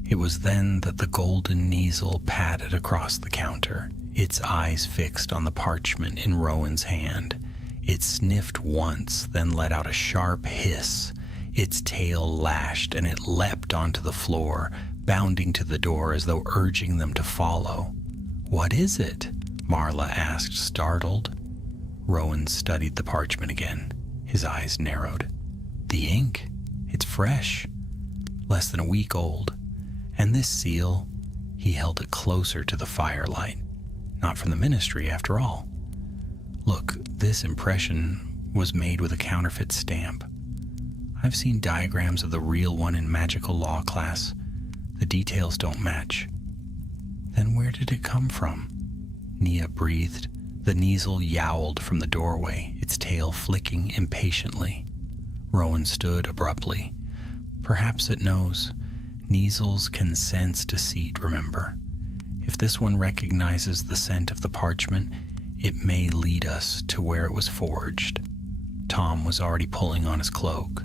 It was then that the golden Kneazle padded across the counter, its eyes fixed on the parchment in Rowan's hand. It sniffed once, then let out a sharp hiss. Its tail lashed and it leapt onto the floor, bounding to the door as though urging them to follow. "What is it?" Marla asked, startled. Rowan studied the parchment again. His eyes narrowed. "The ink. It's fresh. Less than a week old. And this seal," he held it closer to the firelight. "Not from the ministry, after all. Look, this impression was made with a counterfeit stamp. I've seen diagrams of the real one in magical law class. The details don't match." "Then where did it come from?" Nia breathed. The Kneasel yowled from the doorway, its tail flicking impatiently. Rowan stood abruptly. "Perhaps it knows. Kneasels can sense deceit, remember. If this one recognizes the scent of the parchment, it may lead us to where it was forged." Tom was already pulling on his cloak.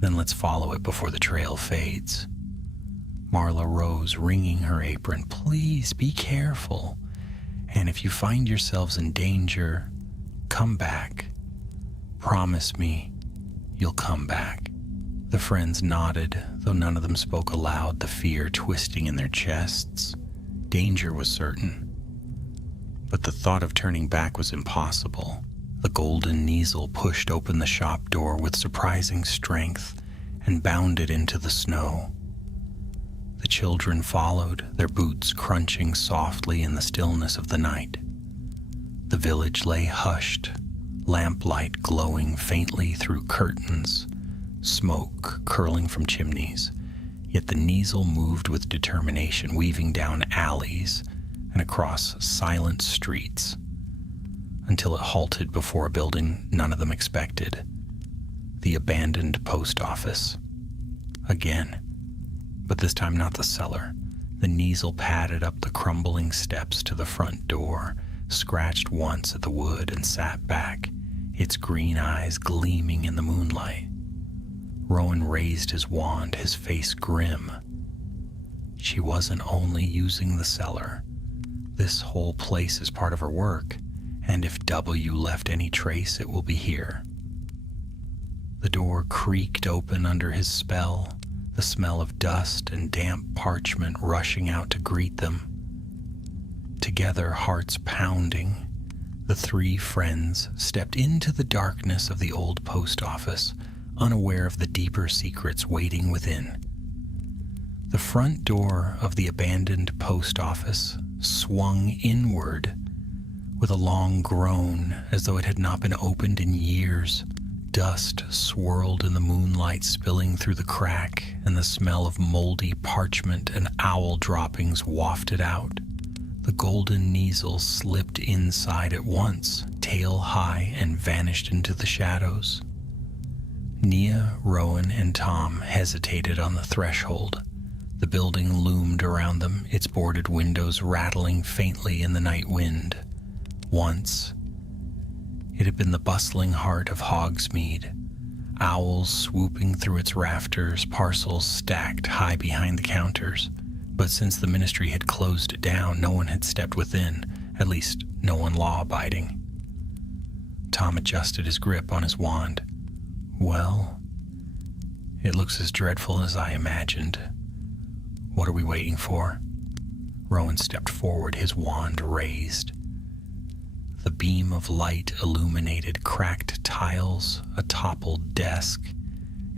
"Then let's follow it before the trail fades." Marla rose, wringing her apron. "Please be careful. And if you find yourselves in danger, come back. Promise me you'll come back." The friends nodded, though none of them spoke aloud, the fear twisting in their chests. Danger was certain, but the thought of turning back was impossible. The golden Kneasel pushed open the shop door with surprising strength and bounded into the snow. The children followed, their boots crunching softly in the stillness of the night. The village lay hushed, lamplight glowing faintly through curtains, smoke curling from chimneys. Yet the Kneasel moved with determination, weaving down alleys and across silent streets, until it halted before a building none of them expected. The abandoned post office. Again. But this time not the cellar. The Kneasel padded up the crumbling steps to the front door, scratched once at the wood and sat back, its green eyes gleaming in the moonlight. Rowan raised his wand, his face grim. She wasn't only using the cellar. This whole place is part of her work, and if W left any trace, it will be here. The door creaked open under his spell, the smell of dust and damp parchment rushing out to greet them. Together, hearts pounding, the three friends stepped into the darkness of the old post office, unaware of the deeper secrets waiting within. The front door of the abandoned post office swung inward with a long groan as though it had not been opened in years. Dust swirled in the moonlight, spilling through the crack, and the smell of moldy parchment and owl droppings wafted out. The golden Kneasel slipped inside at once, tail high, and vanished into the shadows. Nia, Rowan, and Tom hesitated on the threshold. The building loomed around them, its boarded windows rattling faintly in the night wind. Once, it had been the bustling heart of Hogsmeade. Owls swooping through its rafters, parcels stacked high behind the counters. But since the ministry had closed it down, no one had stepped within, at least no one law-abiding. Tom adjusted his grip on his wand. "Well, it looks as dreadful as I imagined. What are we waiting for?" Rowan stepped forward, his wand raised. The beam of light illuminated cracked tiles, a toppled desk,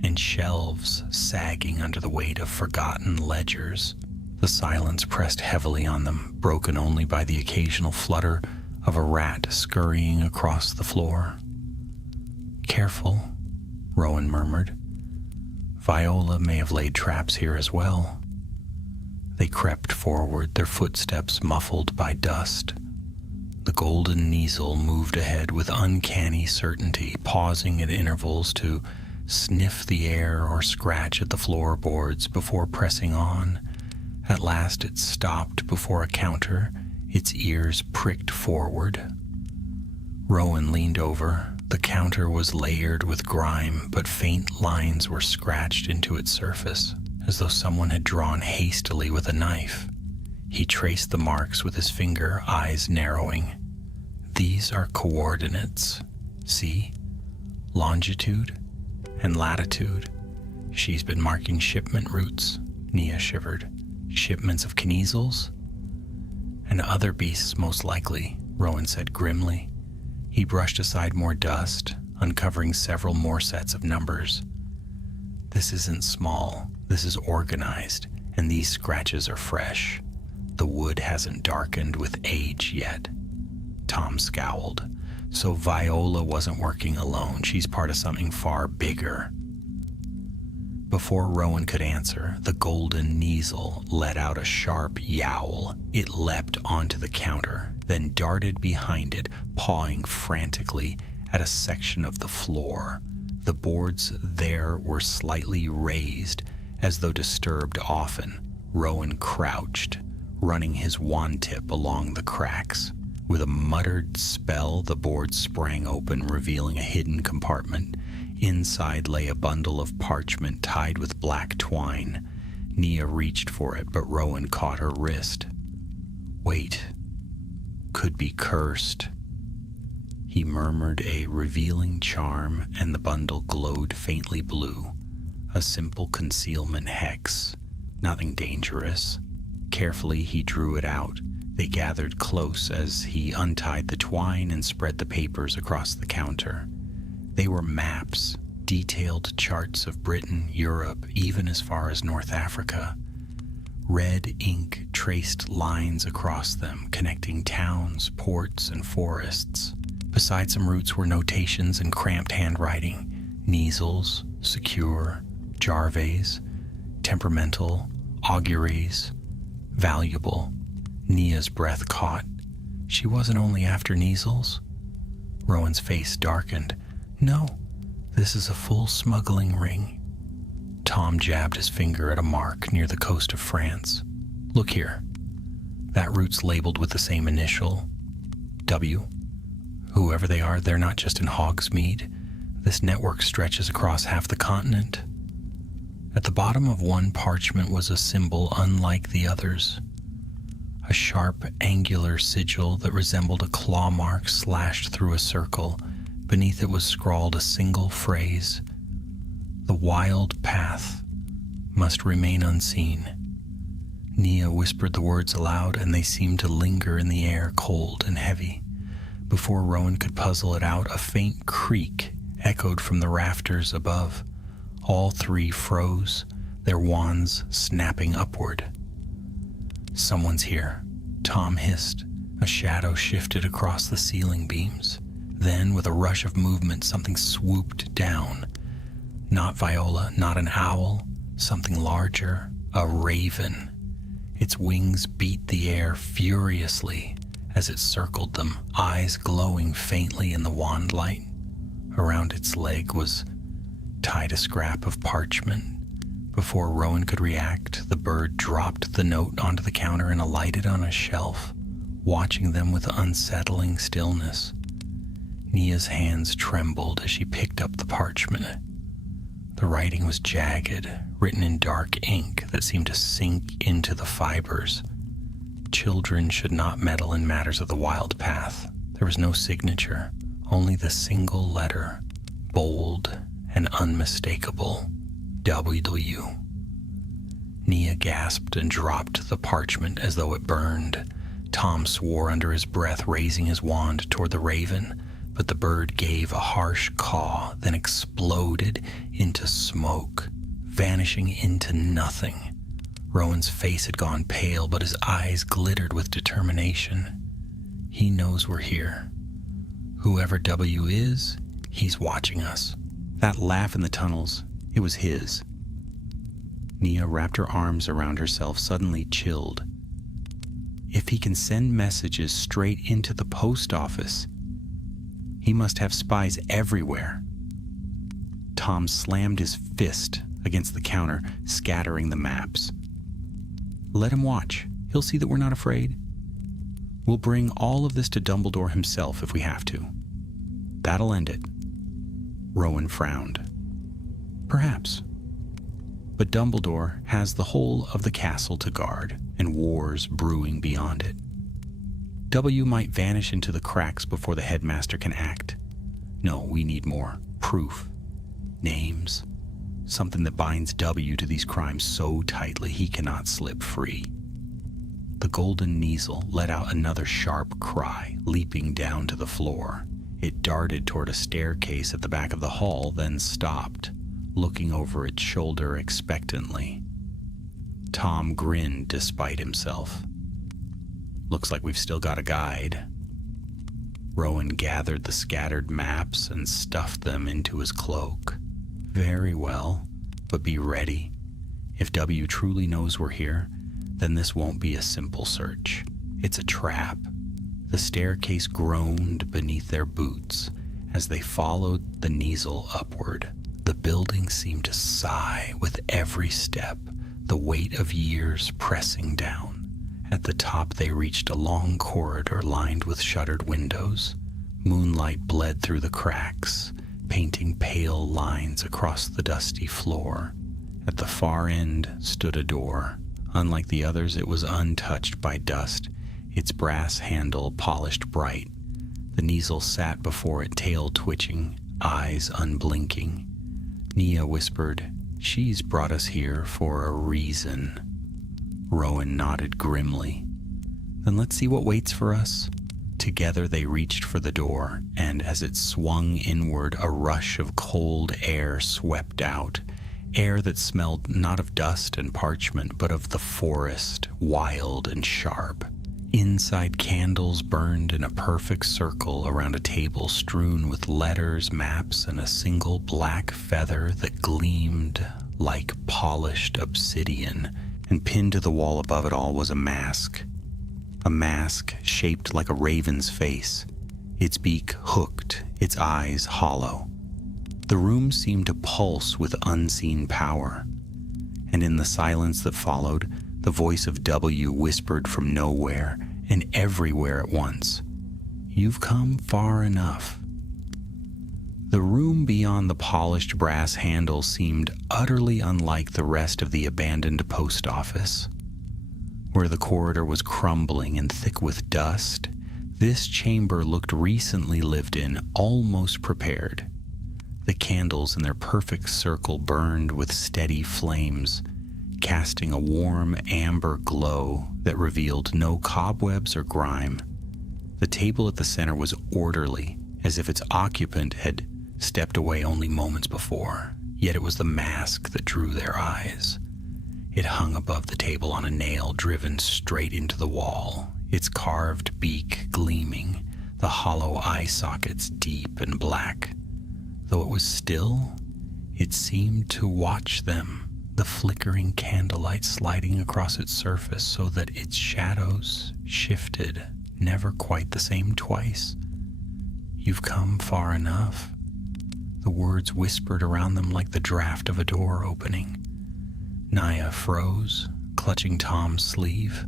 and shelves sagging under the weight of forgotten ledgers. The silence pressed heavily on them, broken only by the occasional flutter of a rat scurrying across the floor. "Careful," Rowan murmured. "Viola may have laid traps here as well." They crept forward, their footsteps muffled by dust. The golden Kneasel moved ahead with uncanny certainty, pausing at intervals to sniff the air or scratch at the floorboards before pressing on. At last it stopped before a counter, its ears pricked forward. Rowan leaned over. The counter was layered with grime, but faint lines were scratched into its surface, as though someone had drawn hastily with a knife. He traced the marks with his finger, eyes narrowing. These are coordinates. See? Longitude and latitude. She's been marking shipment routes, Nia shivered. Shipments of Kneazles? And other beasts, most likely, Rowan said grimly. He brushed aside more dust, uncovering several more sets of numbers. This isn't small, this is organized, and these scratches are fresh. The wood hasn't darkened with age yet. Tom scowled. So Viola wasn't working alone. She's part of something far bigger. Before Rowan could answer, the golden Kneazle let out a sharp yowl. It leapt onto the counter, then darted behind it, pawing frantically at a section of the floor. The boards there were slightly raised, as though disturbed often. Rowan crouched, running his wand tip along the cracks. With a muttered spell, the board sprang open, revealing a hidden compartment. Inside lay a bundle of parchment tied with black twine. Nia reached for it, but Rowan caught her wrist. Wait. Could be cursed. He murmured a revealing charm, and the bundle glowed faintly blue. A simple concealment hex. Nothing dangerous. Carefully, he drew it out. They gathered close as he untied the twine and spread the papers across the counter. They were maps, detailed charts of Britain, Europe, even as far as North Africa. Red ink traced lines across them, connecting towns, ports, and forests. Beside some routes were notations in cramped handwriting. Kneazles, secure, Jarves, temperamental, auguries, valuable. Nia's breath caught. She wasn't only after Kneazles? Rowan's face darkened. No, this is a full smuggling ring. Tom jabbed his finger at a mark near the coast of France. Look here. That route's labeled with the same initial, W. Whoever they are, they're not just in Hogsmeade. This network stretches across half the continent. At the bottom of one parchment was a symbol unlike the others. A sharp, angular sigil that resembled a claw mark slashed through a circle. Beneath it was scrawled a single phrase. The wild path must remain unseen. Nia whispered the words aloud, and they seemed to linger in the air, cold and heavy. Before Rowan could puzzle it out, a faint creak echoed from the rafters above. All three froze, their wands snapping upward. Someone's here, Tom hissed. A shadow shifted across the ceiling beams. Then, with a rush of movement, something swooped down. Not Viola, not an owl, something larger, a raven. Its wings beat the air furiously as it circled them, eyes glowing faintly in the wand light. Around its leg was tied a scrap of parchment. Before Rowan could react, the bird dropped the note onto the counter and alighted on a shelf, watching them with unsettling stillness. Nia's hands trembled as she picked up the parchment. The writing was jagged, written in dark ink that seemed to sink into the fibers. Children should not meddle in matters of the wild path. There was no signature, only the single letter, bold and unmistakable, W. Nia gasped and dropped the parchment as though it burned. Tom swore under his breath, raising his wand toward the raven, but the bird gave a harsh caw, then exploded into smoke, vanishing into nothing. Rowan's face had gone pale, but his eyes glittered with determination. He knows we're here. Whoever W is, he's watching us. That laugh in the tunnels, it was his. Nia wrapped her arms around herself, suddenly chilled. If he can send messages straight into the post office, he must have spies everywhere. Tom slammed his fist against the counter, scattering the maps. Let him watch. He'll see that we're not afraid. We'll bring all of this to Dumbledore himself if we have to. That'll end it. Rowan frowned. Perhaps. But Dumbledore has the whole of the castle to guard, and wars brewing beyond it. W might vanish into the cracks before the headmaster can act. No, we need more. Proof. Names. Something that binds W to these crimes so tightly he cannot slip free. The golden Kneazle let out another sharp cry, leaping down to the floor. It darted toward a staircase at the back of the hall, then stopped, looking over its shoulder expectantly. Tom grinned despite himself. Looks like we've still got a guide. Rowan gathered the scattered maps and stuffed them into his cloak. Very well, but be ready. If W truly knows we're here, then this won't be a simple search. It's a trap. The staircase groaned beneath their boots as they followed the Kneazle upward. The building seemed to sigh with every step, the weight of years pressing down. At the top they reached a long corridor lined with shuttered windows. Moonlight bled through the cracks, painting pale lines across the dusty floor. At the far end stood a door. Unlike the others, it was untouched by dust, its brass handle polished bright. The Kneazle sat before it, tail twitching, eyes unblinking. Nia whispered, "She's brought us here for a reason." Rowan nodded grimly. "Then let's see what waits for us." Together they reached for the door, and as it swung inward, a rush of cold air swept out. Air that smelled not of dust and parchment, but of the forest, wild and sharp. Inside, candles burned in a perfect circle around a table strewn with letters, maps, and a single black feather that gleamed like polished obsidian. And pinned to the wall above it all was a mask. A mask shaped like a raven's face, its beak hooked, its eyes hollow. The room seemed to pulse with unseen power. And in the silence that followed, the voice of W whispered from nowhere and everywhere at once, "You've come far enough." The room beyond the polished brass handle seemed utterly unlike the rest of the abandoned post office. Where the corridor was crumbling and thick with dust, this chamber looked recently lived in, almost prepared. The candles in their perfect circle burned with steady flames, casting a warm amber glow that revealed no cobwebs or grime. The table at the center was orderly, as if its occupant had stepped away only moments before, yet it was the mask that drew their eyes. It hung above the table on a nail driven straight into the wall, its carved beak gleaming, the hollow eye sockets deep and black. Though it was still, it seemed to watch them, the flickering candlelight sliding across its surface so that its shadows shifted, never quite the same twice. "You've come far enough." The words whispered around them like the draft of a door opening. Nia froze, clutching Tom's sleeve.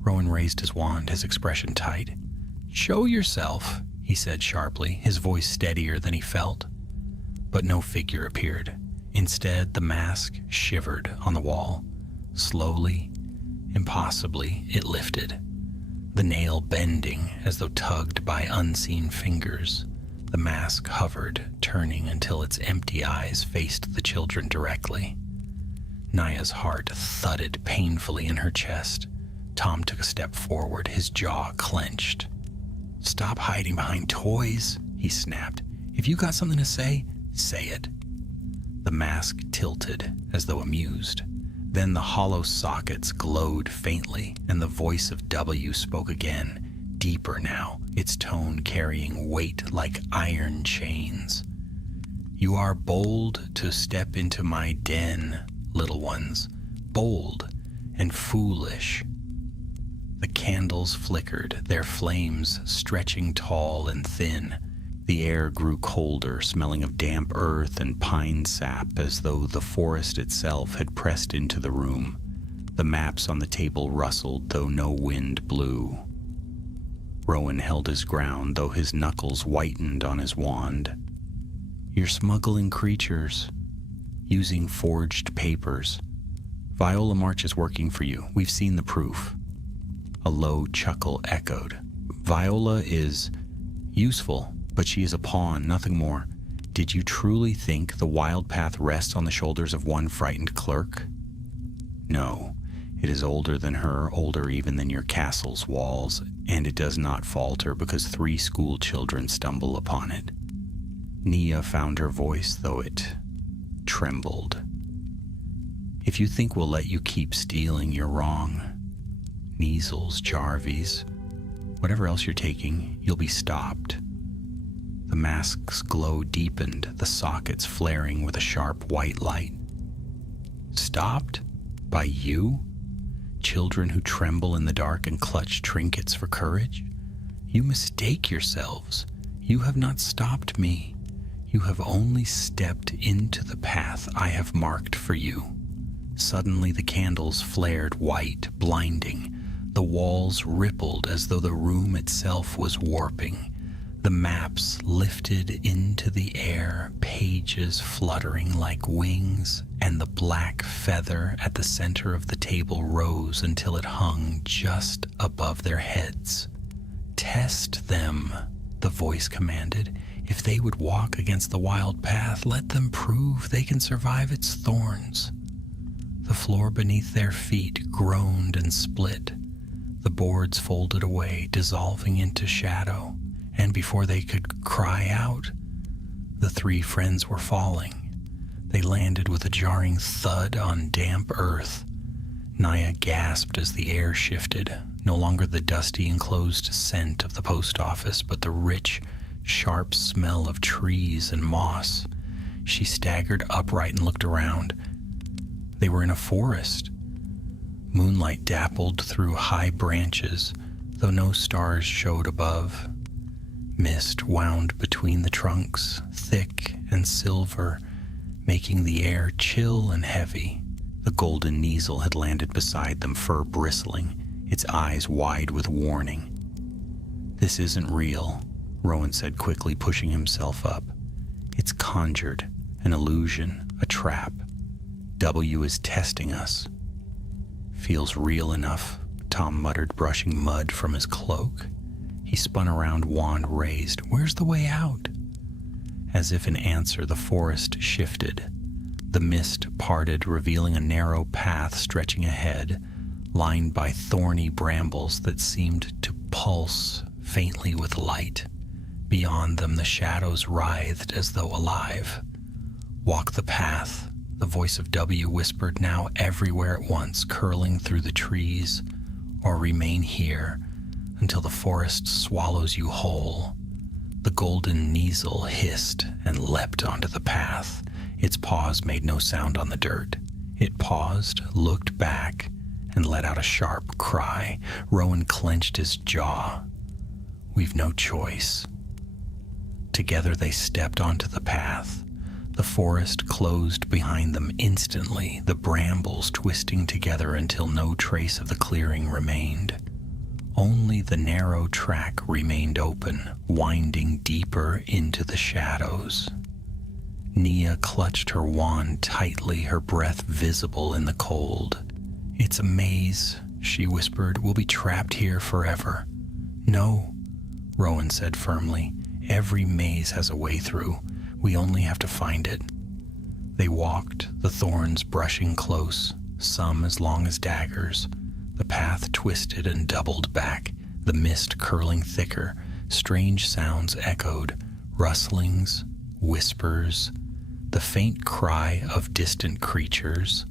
Rowan raised his wand, his expression tight. "Show yourself," he said sharply, his voice steadier than he felt. But no figure appeared. Instead, the mask shivered on the wall. Slowly, impossibly, it lifted, the nail bending as though tugged by unseen fingers. The mask hovered, turning until its empty eyes faced the children directly. Nia's heart thudded painfully in her chest. Tom took a step forward, his jaw clenched. "Stop hiding behind toys," he snapped. "If you got something to say, say it." The mask tilted, as though amused. Then the hollow sockets glowed faintly, and the voice of W spoke again, deeper now, its tone carrying weight like iron chains. "You are bold to step into my den, little ones, bold and foolish." The candles flickered, their flames stretching tall and thin. The air grew colder, smelling of damp earth and pine sap, as though the forest itself had pressed into the room. The maps on the table rustled, though no wind blew. Rowan held his ground, though his knuckles whitened on his wand. "You're smuggling creatures, using forged papers, Viola March is working for you. We've seen the proof. A low chuckle echoed. Viola is useful, but she is a pawn, nothing more. Did you truly think the wild path rests on the shoulders of one frightened clerk? No, it is older than her, older even than your castle's walls, and it does not falter because 3 school children stumble upon it. Nia found her voice, though it trembled. If you think we'll let you keep stealing, you're wrong. Measles, Jarvies, whatever else you're taking, you'll be stopped. The mask's glow deepened, the sockets flaring with a sharp white light. Stopped? By you? Children who tremble in the dark and clutch trinkets for courage? You mistake yourselves. You have not stopped me. You have only stepped into the path I have marked for you. Suddenly the candles flared white, blinding. The walls rippled as though the room itself was warping. The maps lifted into the air, pages fluttering like wings, and the black feather at the center of the table rose until it hung just above their heads. Test them, the voice commanded. If they would walk against the wild path, let them prove they can survive its thorns. The floor beneath their feet groaned and split. The boards folded away, dissolving into shadow, and before they could cry out, the 3 friends were falling. They landed with a jarring thud on damp earth. Nia gasped as the air shifted, no longer the dusty enclosed scent of the post office, but the rich, sharp smell of trees and moss. She staggered upright and looked around. They were in a forest. Moonlight dappled through high branches, though no stars showed above. Mist wound between the trunks, thick and silver, making the air chill and heavy. The golden Kneazle had landed beside them, fur bristling, its eyes wide with warning. "This isn't real," Rowan said quickly, pushing himself up. "It's conjured, an illusion, a trap. W is testing us." "Feels real enough," Tom muttered, brushing mud from his cloak. He spun around, wand raised. "Where's the way out?" As if in answer, the forest shifted. The mist parted, revealing a narrow path stretching ahead, lined by thorny brambles that seemed to pulse faintly with light. Beyond them, the shadows writhed as though alive. "Walk the path," the voice of W whispered, now everywhere at once, curling through the trees, "or remain here until the forest swallows you whole." The golden Kneazle hissed and leapt onto the path. Its paws made no sound on the dirt. It paused, looked back, and let out a sharp cry. Rowan clenched his jaw. "We've no choice." Together they stepped onto the path. The forest closed behind them instantly, the brambles twisting together until no trace of the clearing remained. Only the narrow track remained open, winding deeper into the shadows. Nia clutched her wand tightly, her breath visible in the cold. "It's a maze," she whispered. "We'll be trapped here forever." "No," Rowan said firmly. "Every maze has a way through. We only have to find it." They walked, the thorns brushing close, some as long as daggers. The path twisted and doubled back, the mist curling thicker. Strange sounds echoed, rustlings, whispers, the faint cry of distant creatures.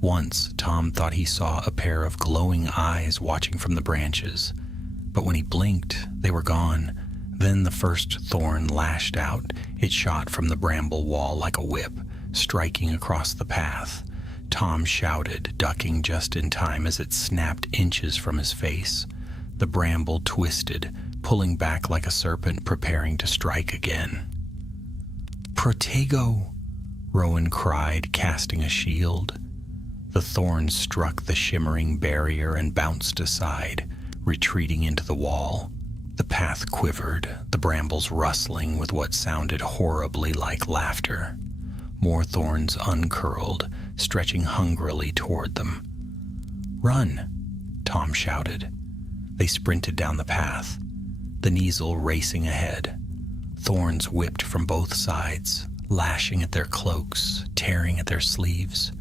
Once, Tom thought he saw a pair of glowing eyes watching from the branches, but when he blinked, they were gone. Then the first thorn lashed out. It shot from the bramble wall like a whip, striking across the path. Tom shouted, ducking just in time as it snapped inches from his face. The bramble twisted, pulling back like a serpent preparing to strike again. "Protego!" Rowan cried, casting a shield. The thorn struck the shimmering barrier and bounced aside, retreating into the wall. The path quivered, the brambles rustling with what sounded horribly like laughter. More thorns uncurled, stretching hungrily toward them. "Run!" Tom shouted. They sprinted down the path, the Kneazle racing ahead. Thorns whipped from both sides, lashing at their cloaks, tearing at their sleeves.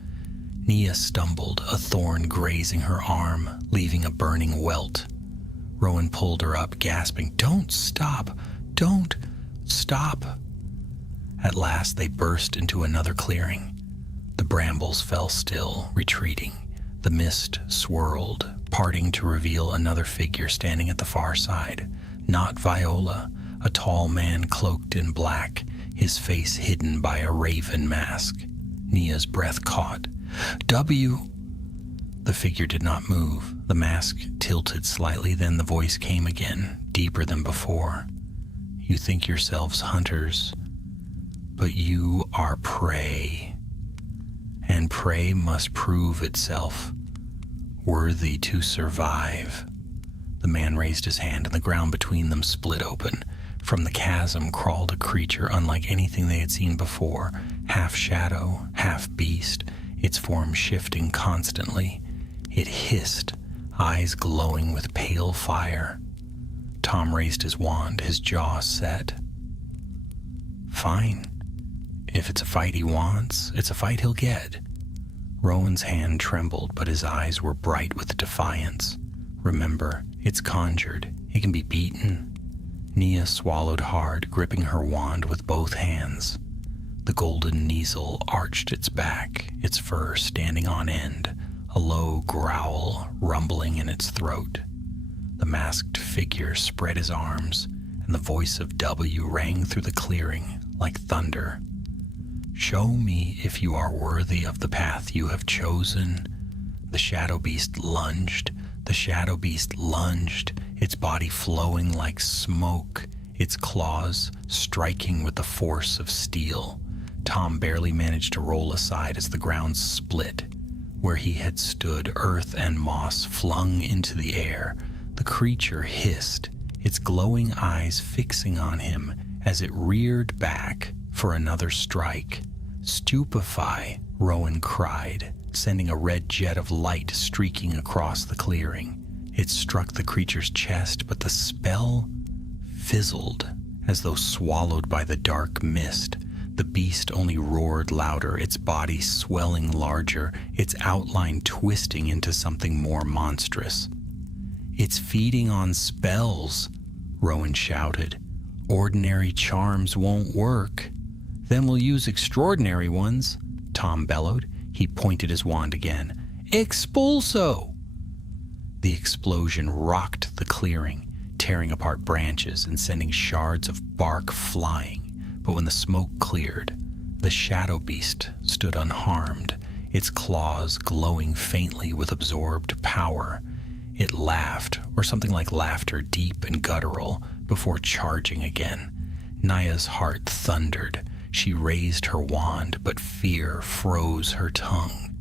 Nia stumbled, a thorn grazing her arm, leaving a burning welt. Rowan pulled her up, gasping, "Don't stop! Don't stop!" At last they burst into another clearing. The brambles fell still, retreating. The mist swirled, parting to reveal another figure standing at the far side. Not Viola, a tall man cloaked in black, his face hidden by a raven mask. Nia's breath caught. "W!" The figure did not move. The mask tilted slightly, then the voice came again, deeper than before. "You think yourselves hunters, but you are prey. And prey must prove itself worthy to survive." The man raised his hand, and the ground between them split open. From the chasm crawled a creature unlike anything they had seen before, half shadow, half beast, its form shifting constantly. It hissed, eyes glowing with pale fire. Tom raised his wand, his jaw set. "Fine. If it's a fight he wants, it's a fight he'll get." Rowan's hand trembled, but his eyes were bright with defiance. "Remember, it's conjured. It can be beaten." Nia swallowed hard, gripping her wand with both hands. The golden Kneazle arched its back, its fur standing on end, a low growl rumbling in its throat. The masked figure spread his arms, and the voice of W rang through the clearing like thunder. "Show me if you are worthy of the path you have chosen." The shadow beast lunged, its body flowing like smoke, its claws striking with the force of steel. Tom barely managed to roll aside as the ground split. Where he had stood, earth and moss flung into the air. The creature hissed, its glowing eyes fixing on him as it reared back for another strike. "Stupefy!" Rowan cried, sending a red jet of light streaking across the clearing. It struck the creature's chest, but the spell fizzled as though swallowed by the dark mist. The beast only roared louder, its body swelling larger, its outline twisting into something more monstrous. "It's feeding on spells," Rowan shouted. "Ordinary charms won't work." "Then we'll use extraordinary ones," Tom bellowed. He pointed his wand again. "Expulso!" The explosion rocked the clearing, tearing apart branches and sending shards of bark flying. But when the smoke cleared, the shadow beast stood unharmed, its claws glowing faintly with absorbed power. It laughed, or something like laughter, deep and guttural, before charging again. Nia's heart thundered. She raised her wand, but fear froze her tongue.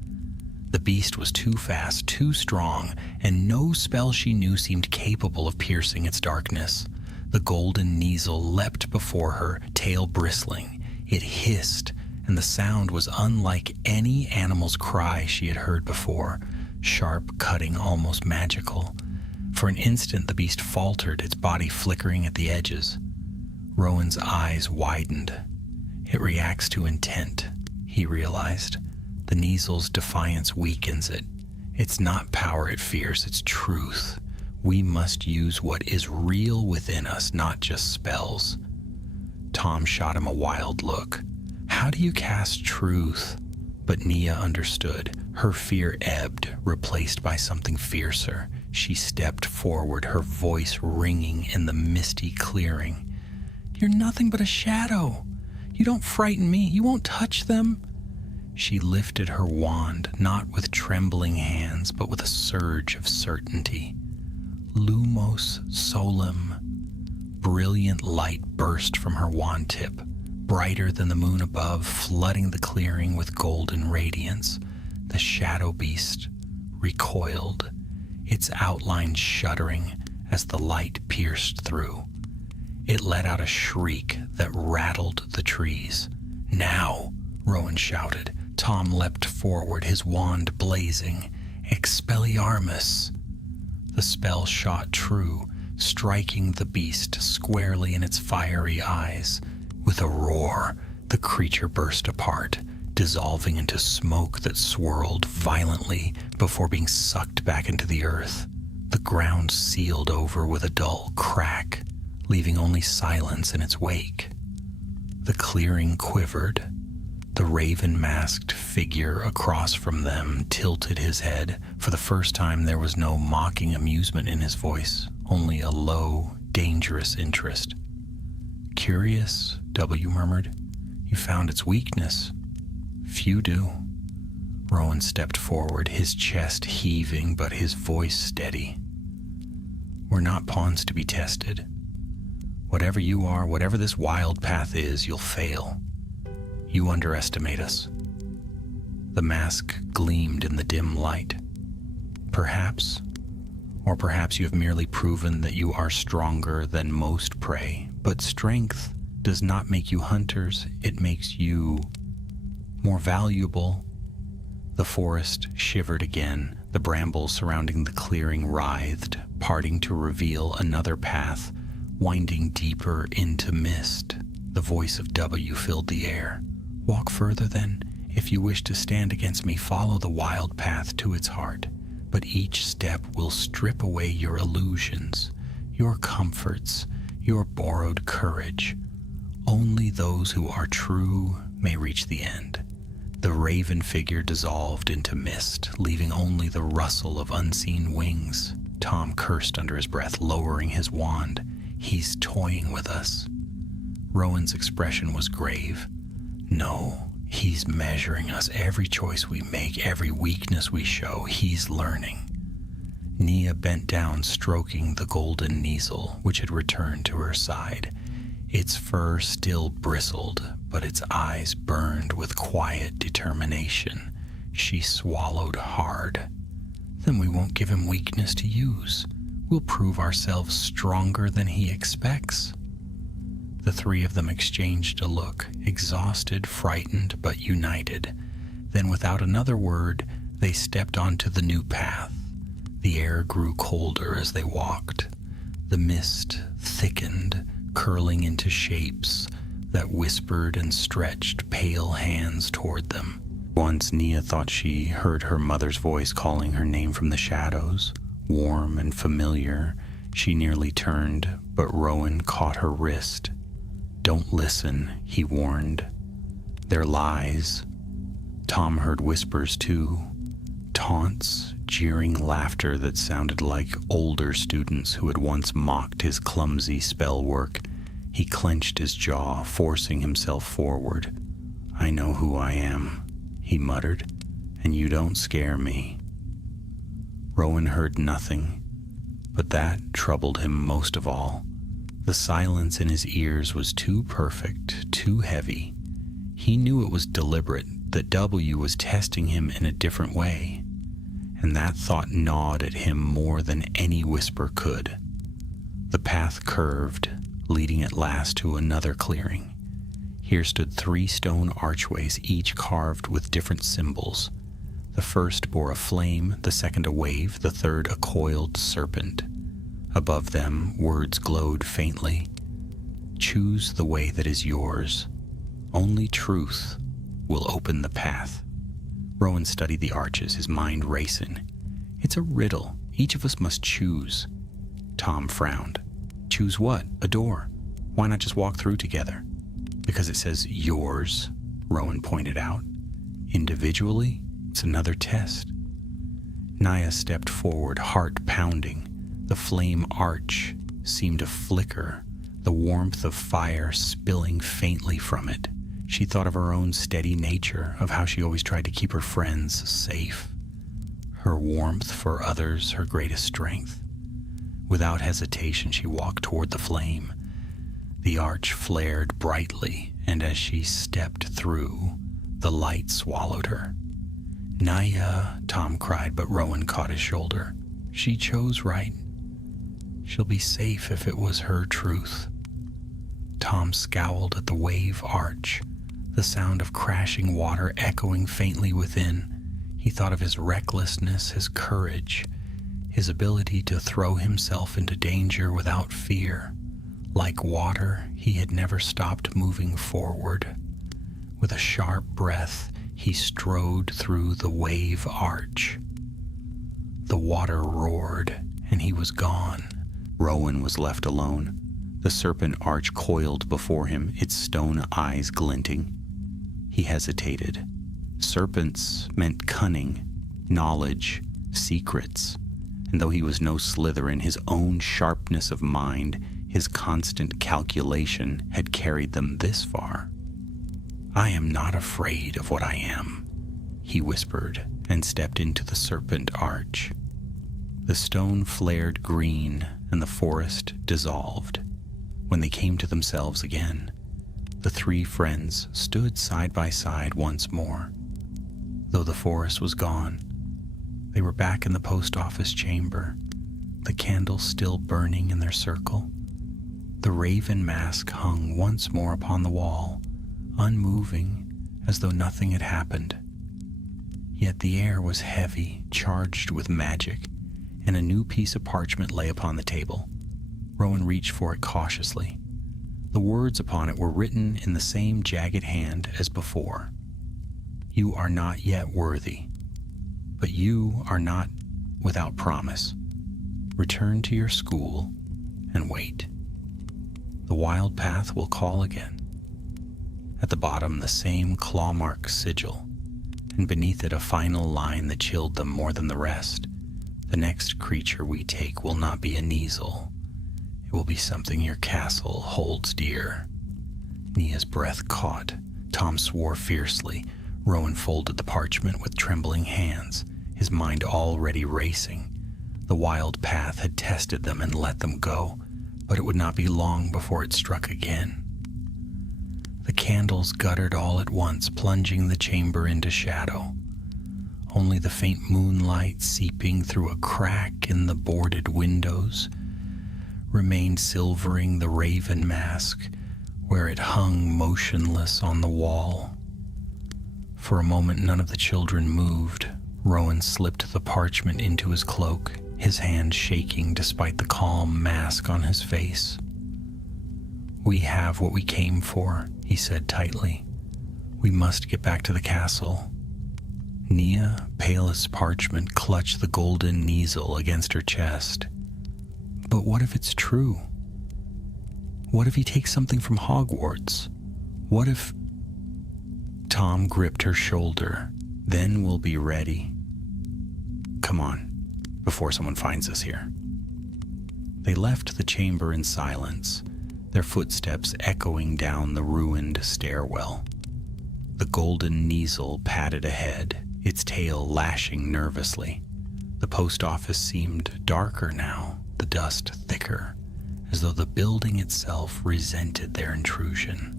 The beast was too fast, too strong, and no spell she knew seemed capable of piercing its darkness. The golden Kneazle leapt before her, tail bristling. It hissed, and the sound was unlike any animal's cry she had heard before, sharp, cutting, almost magical. For an instant the beast faltered, its body flickering at the edges. Rowan's eyes widened. It reacts to intent, he realized. The Kneazle's defiance weakens it. It's not power it fears, it's truth. We must use what is real within us, not just spells. Tom shot him a wild look. How do you cast truth? But Nia understood. Her fear ebbed, replaced by something fiercer. She stepped forward, her voice ringing in the misty clearing. "You're nothing but a shadow. You don't frighten me. You won't touch them." She lifted her wand, not with trembling hands, but with a surge of certainty. Lumos solem. Brilliant light burst from her wand tip, brighter than the moon above, flooding the clearing with golden radiance. The shadow beast recoiled, its outline shuddering as the light pierced through. It let out a shriek that rattled the trees. "Now!" Rowan shouted. Tom leapt forward, his wand blazing. Expelliarmus! The spell shot true, striking the beast squarely in its fiery eyes. With a roar, the creature burst apart, dissolving into smoke that swirled violently before being sucked back into the earth. The ground sealed over with a dull crack, leaving only silence in its wake. The clearing quivered. The raven-masked figure across from them tilted his head. For the first time, there was no mocking amusement in his voice, only a low, dangerous interest. "Curious," W murmured. "You found its weakness." "Few do." Rowan stepped forward, his chest heaving but his voice steady. "We're not pawns to be tested. Whatever you are, whatever this wild path is, you'll fail. You underestimate us." The mask gleamed in the dim light. "Perhaps, or perhaps you have merely proven that you are stronger than most prey. But strength does not make you hunters, it makes you more valuable." The forest shivered again. The brambles surrounding the clearing writhed, parting to reveal another path, winding deeper into mist. The voice of W filled the air. "Walk further then. If you wish to stand against me, follow the wild path to its heart. But each step will strip away your illusions, your comforts, your borrowed courage. Only those who are true may reach the end." The raven figure dissolved into mist, leaving only the rustle of unseen wings. Tom cursed under his breath, lowering his wand. "He's toying with us." Rowan's expression was grave. "No, he's measuring us. Every choice we make, every weakness we show, he's learning." Nia bent down, stroking the golden Kneazle, which had returned to her side. Its fur still bristled, but its eyes burned with quiet determination. She swallowed hard. "Then we won't give him weakness to use. We'll prove ourselves stronger than he expects." The three of them exchanged a look, exhausted, frightened, but united. Then, without another word, they stepped onto the new path. The air grew colder as they walked. The mist thickened, curling into shapes that whispered and stretched pale hands toward them. Once Nia thought she heard her mother's voice calling her name from the shadows. Warm and familiar, she nearly turned, but Rowan caught her wrist. "Don't listen," he warned. "They're lies." Tom heard whispers too. Taunts, jeering laughter that sounded like older students who had once mocked his clumsy spell work. He clenched his jaw, forcing himself forward. "I know who I am," he muttered, "and you don't scare me." Rowan heard nothing, but that troubled him most of all. The silence in his ears was too perfect, too heavy. He knew it was deliberate, that W was testing him in a different way, and that thought gnawed at him more than any whisper could. The path curved, leading at last to another clearing. Here stood 3 stone archways, each carved with different symbols. The first bore a flame, the second a wave, the third a coiled serpent. Above them, words glowed faintly. "Choose the way that is yours. Only truth will open the path." Rowan studied the arches, his mind racing. "It's a riddle. Each of us must choose." Tom frowned. "Choose what? A door. Why not just walk through together?" "Because it says yours," Rowan pointed out. "Individually, it's another test." Nia stepped forward, heart pounding. The flame arch seemed to flicker, the warmth of fire spilling faintly from it. She thought of her own steady nature, of how she always tried to keep her friends safe. Her warmth for others, her greatest strength. Without hesitation, she walked toward the flame. The arch flared brightly, and as she stepped through, the light swallowed her. "Nia," Tom cried, but Rowan caught his shoulder. "She chose right. She'll be safe if it was her truth." Tom scowled at the wave arch. the sound of crashing water echoing faintly within. He thought of his recklessness, his courage, his ability to throw himself into danger without fear. Like water, he had never stopped moving forward. With a sharp breath, he strode through the wave arch. The water roared, and he was gone. Rowan was left alone. The serpent arch coiled before him, its stone eyes glinting. He hesitated. Serpents meant cunning, knowledge, secrets. And though he was no Slytherin, his own sharpness of mind, his constant calculation had carried them this far. "I am not afraid of what I am," he whispered, and stepped into the serpent arch. The stone flared green, and the forest dissolved. When they came to themselves again, the three friends stood side by side once more. Though the forest was gone, they were back in the post office chamber, the candles still burning in their circle. The raven mask hung once more upon the wall, unmoving, as though nothing had happened. Yet the air was heavy, charged with magic, and a new piece of parchment lay upon the table. Rowan reached for it cautiously. The words upon it were written in the same jagged hand as before. "You are not yet worthy, but you are not without promise. Return to your school and wait. The wild path will call again." At the bottom, the same claw-mark sigil, and beneath it a final line that chilled them more than the rest. "The next creature we take will not be a Kneasel. It will be something your castle holds dear." Nia's breath caught. Tom swore fiercely. Rowan folded the parchment with trembling hands, his mind already racing. The wild path had tested them and let them go, but it would not be long before it struck again. The candles guttered all at once, plunging the chamber into shadow. Only the faint moonlight seeping through a crack in the boarded windows remained silvering the raven mask where it hung motionless on the wall. For a moment, none of the children moved. Rowan slipped the parchment into his cloak, his hand shaking despite the calm mask on his face. "We have what we came for," he said tightly. "We must get back to the castle." Nia, pale as parchment, clutched the golden Kneasel against her chest. But what if it's true? What if he takes something from Hogwarts? What if... Tom gripped her shoulder. "Then we'll be ready. Come on, before someone finds us here." They left the chamber in silence, their footsteps echoing down the ruined stairwell. The golden Kneasel padded ahead, its tail lashing nervously. The post office seemed darker now, the dust thicker, as though the building itself resented their intrusion.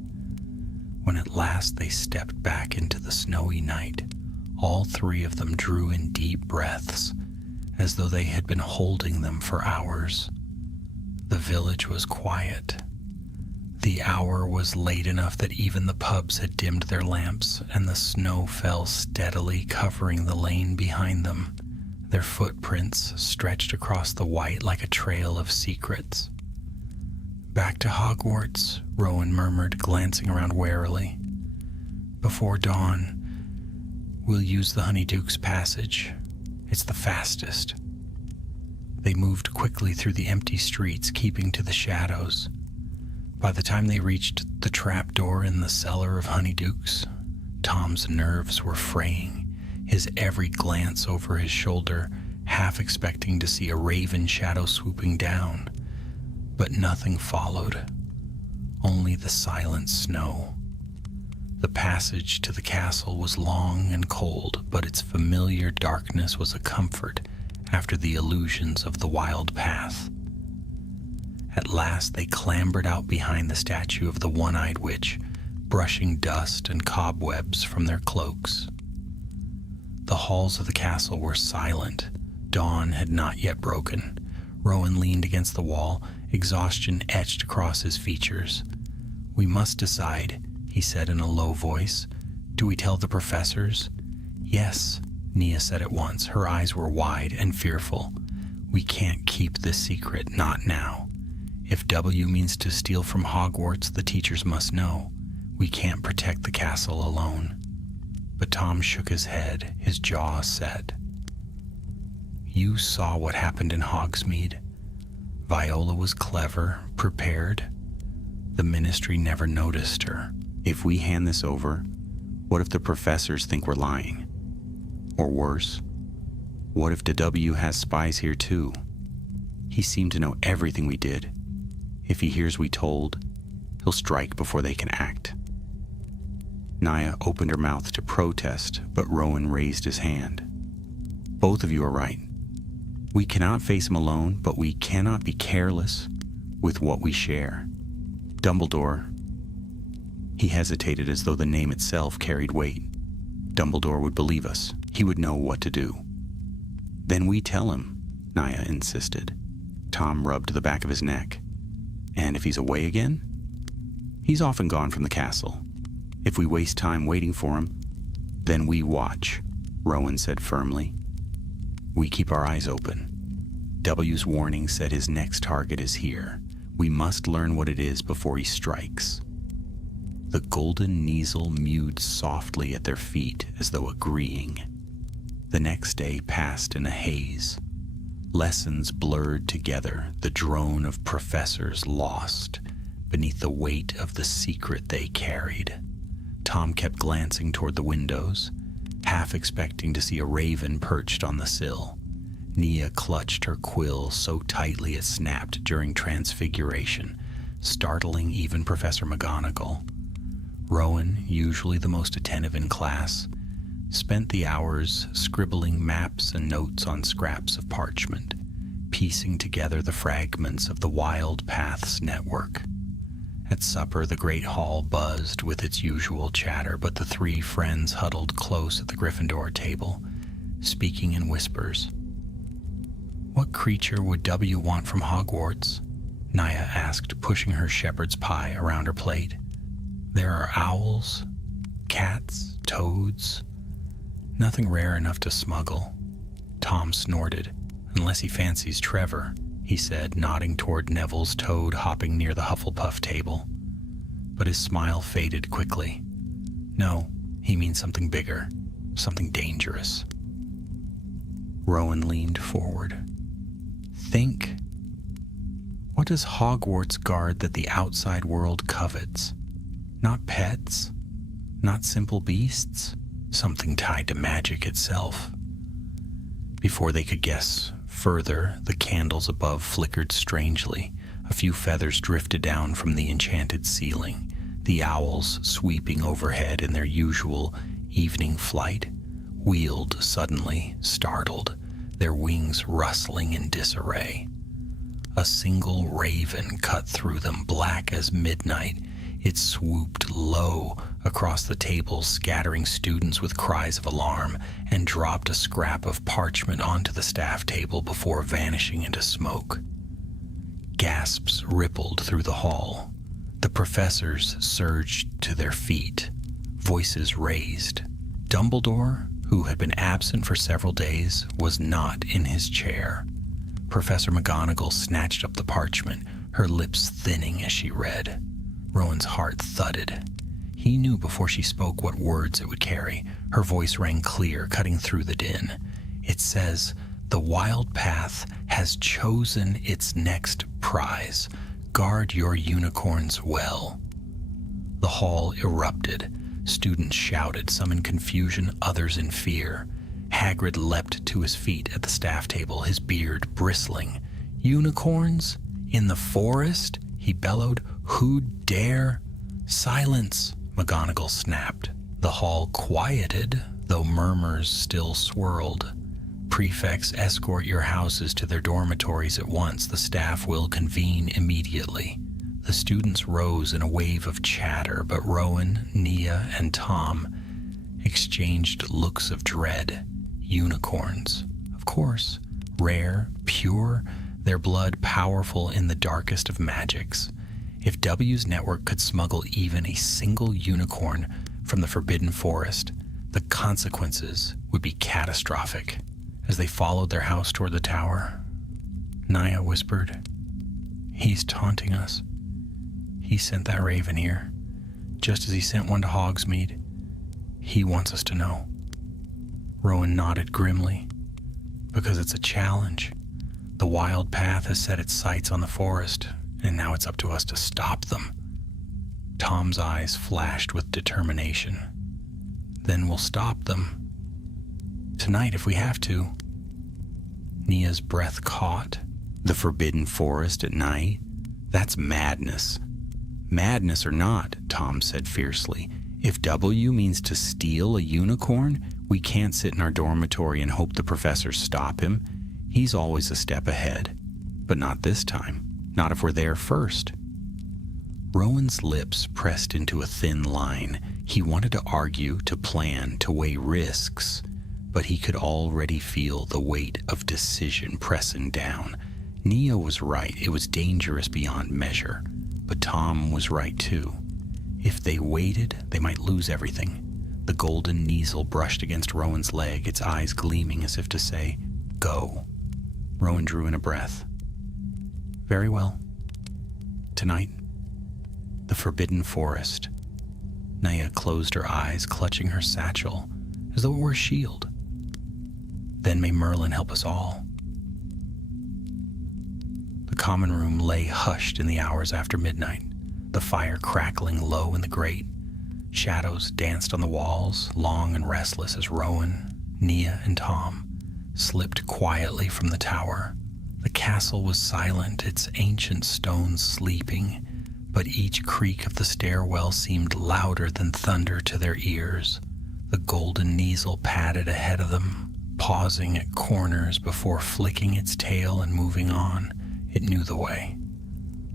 When at last they stepped back into the snowy night, all three of them drew in deep breaths, as though they had been holding them for hours. The village was quiet. The hour was late enough that even the pubs had dimmed their lamps, and the snow fell steadily, covering the lane behind them. Their footprints stretched across the white like a trail of secrets. "Back to Hogwarts," Rowan murmured, glancing around warily. "Before dawn, we'll use the Honeyduke's passage. It's the fastest." They moved quickly through the empty streets, keeping to the shadows. By the time they reached the trapdoor in the cellar of Honeyduke's, Tom's nerves were fraying, his every glance over his shoulder, half expecting to see a raven shadow swooping down. But nothing followed, only the silent snow. The passage to the castle was long and cold, but its familiar darkness was a comfort after the illusions of the wild path. At last they clambered out behind the statue of the one-eyed witch, brushing dust and cobwebs from their cloaks. The halls of the castle were silent. Dawn had not yet broken. Rowan leaned against the wall, exhaustion etched across his features. "We must decide," he he said in a low voice. "Do we tell the professors?" "Yes," Nia said at once. Her eyes were wide and fearful. "We can't keep this secret, not now. If W means to steal from Hogwarts, the teachers must know. We can't protect the castle alone." But Tom shook his head, his jaw set. "You saw what happened in Hogsmeade. Viola was clever, prepared. The Ministry never noticed her." If we hand this over, what if the professors think we're lying? Or worse, what if the W has spies here too? He seemed to know everything we did. If he hears we told, he'll strike before they can act. Nia opened her mouth to protest, but Rowan raised his hand. "Both of you are right. We cannot face him alone, but we cannot be careless with what we share. Dumbledore..." He hesitated as though the name itself carried weight. "Dumbledore would believe us. He would know what to do." "Then we tell him," Nia insisted. Tom rubbed the back of his neck. "And if he's away again?" "He's often gone from the castle. If we waste time waiting for him, then we watch," Rowan said firmly. "We keep our eyes open. W's warning said his next target is here. We must learn what it is before he strikes." The golden Kneazle mewed softly at their feet as though agreeing. The next day passed in a haze. Lessons blurred together, the drone of professors lost beneath the weight of the secret they carried. Tom kept glancing toward the windows, half expecting to see a raven perched on the sill. Nia clutched her quill so tightly it snapped during transfiguration, startling even Professor McGonagall. Rowan, usually the most attentive in class, spent the hours scribbling maps and notes on scraps of parchment, piecing together the fragments of the Wild Paths network. At supper, the great hall buzzed with its usual chatter, but the three friends huddled close at the Gryffindor table, speaking in whispers. "What creature would W want from Hogwarts?" Nia asked, pushing her shepherd's pie around her plate. "There are owls, cats, toads. Nothing rare enough to smuggle." Tom snorted. "Unless he fancies Trevor," he said, nodding toward Neville's toad hopping near the Hufflepuff table. But his smile faded quickly. "No, he means something bigger, something dangerous." Rowan leaned forward. "Think. What does Hogwarts guard that the outside world covets? Not pets, not simple beasts, something tied to magic itself." Before they could guess further, the candles above flickered strangely. A few feathers drifted down from the enchanted ceiling. The owls, sweeping overhead in their usual evening flight, wheeled suddenly, startled, their wings rustling in disarray. A single raven cut through them, black as midnight. It swooped low across the table, scattering students with cries of alarm, and dropped a scrap of parchment onto the staff table before vanishing into smoke. Gasps rippled through the hall. The professors surged to their feet, voices raised. Dumbledore, who had been absent for several days, was not in his chair. Professor McGonagall snatched up the parchment, her lips thinning as she read. Rowan's heart thudded. He knew before she spoke what words it would carry. Her voice rang clear, cutting through the din. It says, "The Wild Path has chosen its next prize. Guard your unicorns well." The hall erupted. Students shouted, some in confusion, others in fear. Hagrid leapt to his feet at the staff table, his beard bristling. "Unicorns? In the forest?" he bellowed. "Who'd dare?" "Silence!" McGonagall snapped. The hall quieted, though murmurs still swirled. "Prefects, escort your houses to their dormitories at once. The staff will convene immediately." The students rose in a wave of chatter, but Rowan, Nia, and Tom exchanged looks of dread. Unicorns, of course, rare, pure, their blood powerful in the darkest of magics. If W's network could smuggle even a single unicorn from the Forbidden Forest, the consequences would be catastrophic. As they followed their house toward the tower, Naya whispered, "He's taunting us. He sent that raven here, just as he sent one to Hogsmeade. He wants us to know." Rowan nodded grimly. "Because it's a challenge. The wild path has set its sights on the forest, and now it's up to us to stop them." Tom's eyes flashed with determination. "Then we'll stop them. Tonight if we have to." Nia's breath caught. The Forbidden Forest at night? That's madness. "Madness or not," Tom said fiercely, "if W means to steal a unicorn, we can't sit in our dormitory and hope the professors stop him. He's always a step ahead. But not this time. Not if we're there first." Rowan's lips pressed into a thin line. He wanted to argue, to plan, to weigh risks, but he could already feel the weight of decision pressing down. Nia was right. It was dangerous beyond measure. But Tom was right too. If they waited, they might lose everything. The golden Kneazle brushed against Rowan's leg, its eyes gleaming as if to say, "Go." Rowan drew in a breath. "Very well. Tonight, the Forbidden Forest." Naya closed her eyes, clutching her satchel, as though it were a shield. "Then may Merlin help us all." The common room lay hushed in the hours after midnight, the fire crackling low in the grate. Shadows danced on the walls, long and restless as Rowan, Nia, and Tom slipped quietly from the tower. The castle was silent, its ancient stones sleeping, but each creak of the stairwell seemed louder than thunder to their ears. The golden Kneazle padded ahead of them, pausing at corners before flicking its tail and moving on. It knew the way.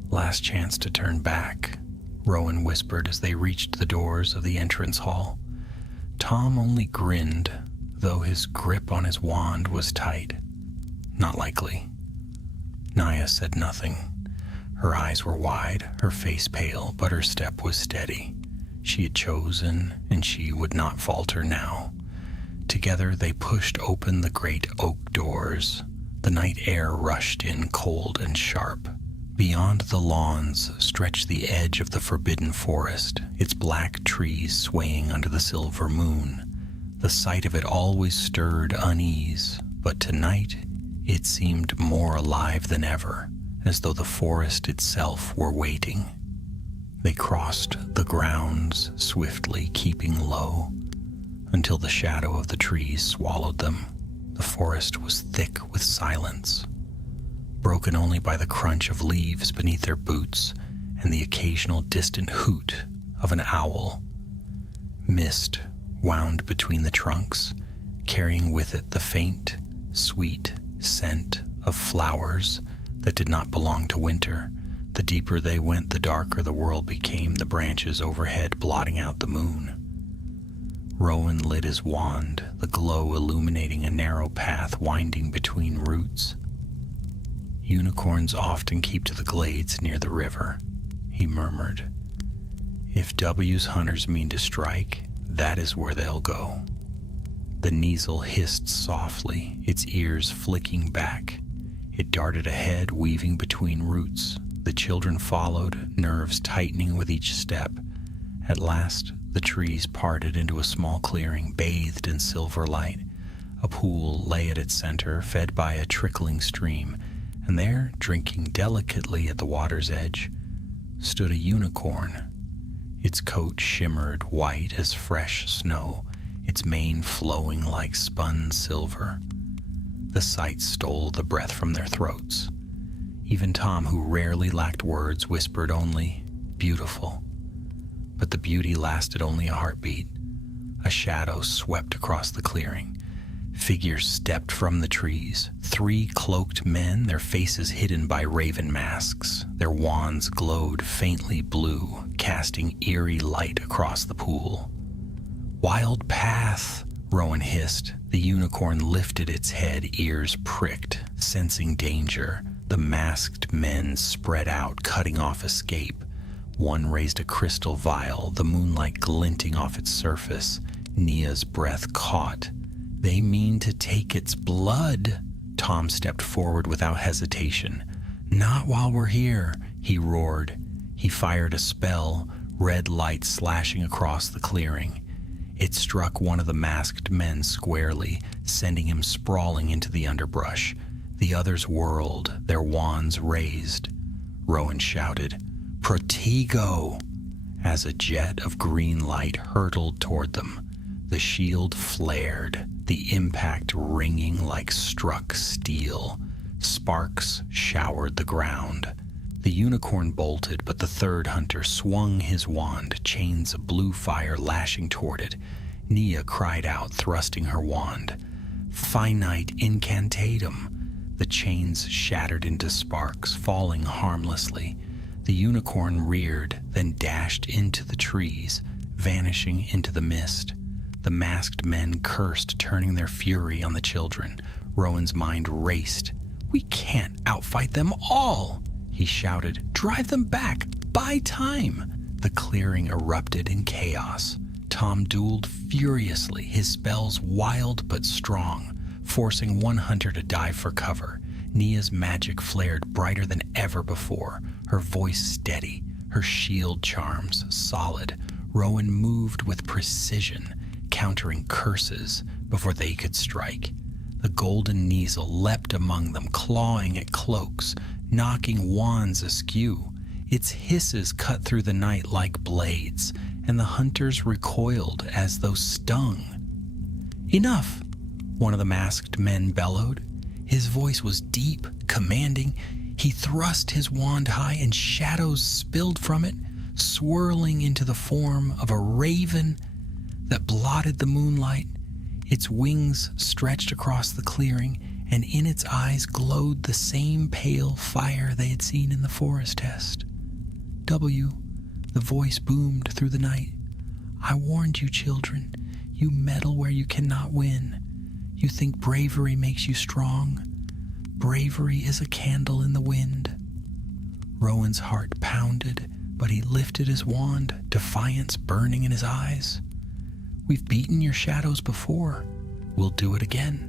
"Last chance to turn back," Rowan whispered as they reached the doors of the entrance hall. Tom only grinned, though his grip on his wand was tight. "Not likely." Naya said nothing. Her eyes were wide, her face pale, but her step was steady. She had chosen, and she would not falter now. Together they pushed open the great oak doors. The night air rushed in cold and sharp. Beyond the lawns stretched the edge of the Forbidden Forest, its black trees swaying under the silver moon. The sight of it always stirred unease, but tonight it seemed more alive than ever, as though the forest itself were waiting. They crossed the grounds swiftly, keeping low, until the shadow of the trees swallowed them. The forest was thick with silence, broken only by the crunch of leaves beneath their boots and the occasional distant hoot of an owl. Mist wound between the trunks, carrying with it the faint, sweet scent of flowers that did not belong to winter. The deeper they went, the darker the world became, the branches overhead blotting out the moon. Rowan lit his wand, the glow illuminating a narrow path winding between roots. "Unicorns often keep to the glades near the river," he murmured. "If W's hunters mean to strike, that is where they'll go." The Kneazle hissed softly, its ears flicking back. It darted ahead, weaving between roots. The children followed, nerves tightening with each step. At last, the trees parted into a small clearing, bathed in silver light. A pool lay at its center, fed by a trickling stream, and there, drinking delicately at the water's edge, stood a unicorn. Its coat shimmered white as fresh snow, its mane flowing like spun silver. The sight stole the breath from their throats. Even Tom, who rarely lacked words, whispered only, "Beautiful." But the beauty lasted only a heartbeat. A shadow swept across the clearing. Figures stepped from the trees. 3 cloaked men, their faces hidden by raven masks. Their wands glowed faintly blue, casting eerie light across the pool. "Wild path," Rowan hissed. The unicorn lifted its head, ears pricked, sensing danger. The masked men spread out, cutting off escape. One raised a crystal vial, the moonlight glinting off its surface. Nia's breath caught. "They mean to take its blood." Tom stepped forward without hesitation. "Not while we're here," he roared. He fired a spell, red light slashing across the clearing. It struck one of the masked men squarely, sending him sprawling into the underbrush. The others whirled, their wands raised. Rowan shouted, "Protego!" as a jet of green light hurtled toward them. The shield flared, the impact ringing like struck steel. Sparks showered the ground. The unicorn bolted, but the third hunter swung his wand, chains of blue fire lashing toward it. Nia cried out, thrusting her wand. "Finite incantatum!" The chains shattered into sparks, falling harmlessly. The unicorn reared, then dashed into the trees, vanishing into the mist. The masked men cursed, turning their fury on the children. Rowan's mind raced. "We can't outfight them all!" he shouted. "Drive them back! Buy time!" The clearing erupted in chaos. Tom dueled furiously, his spells wild but strong, forcing one hunter to dive for cover. Nia's magic flared brighter than ever before, her voice steady, her shield charms solid. Rowan moved with precision, countering curses before they could strike. The golden Kneazle leapt among them, clawing at cloaks, knocking wands askew. Its hisses cut through the night like blades, and the hunters recoiled as though stung. "Enough!" one of the masked men bellowed. His voice was deep, commanding. He thrust his wand high, and shadows spilled from it, swirling into the form of a raven that blotted the moonlight. Its wings stretched across the clearing, and in its eyes glowed the same pale fire they had seen in the forest test. "W," the voice boomed through the night. "I warned you, children. You meddle where you cannot win. You think bravery makes you strong. Bravery is a candle in the wind." Rowan's heart pounded, but he lifted his wand, defiance burning in his eyes. "We've beaten your shadows before. We'll do it again."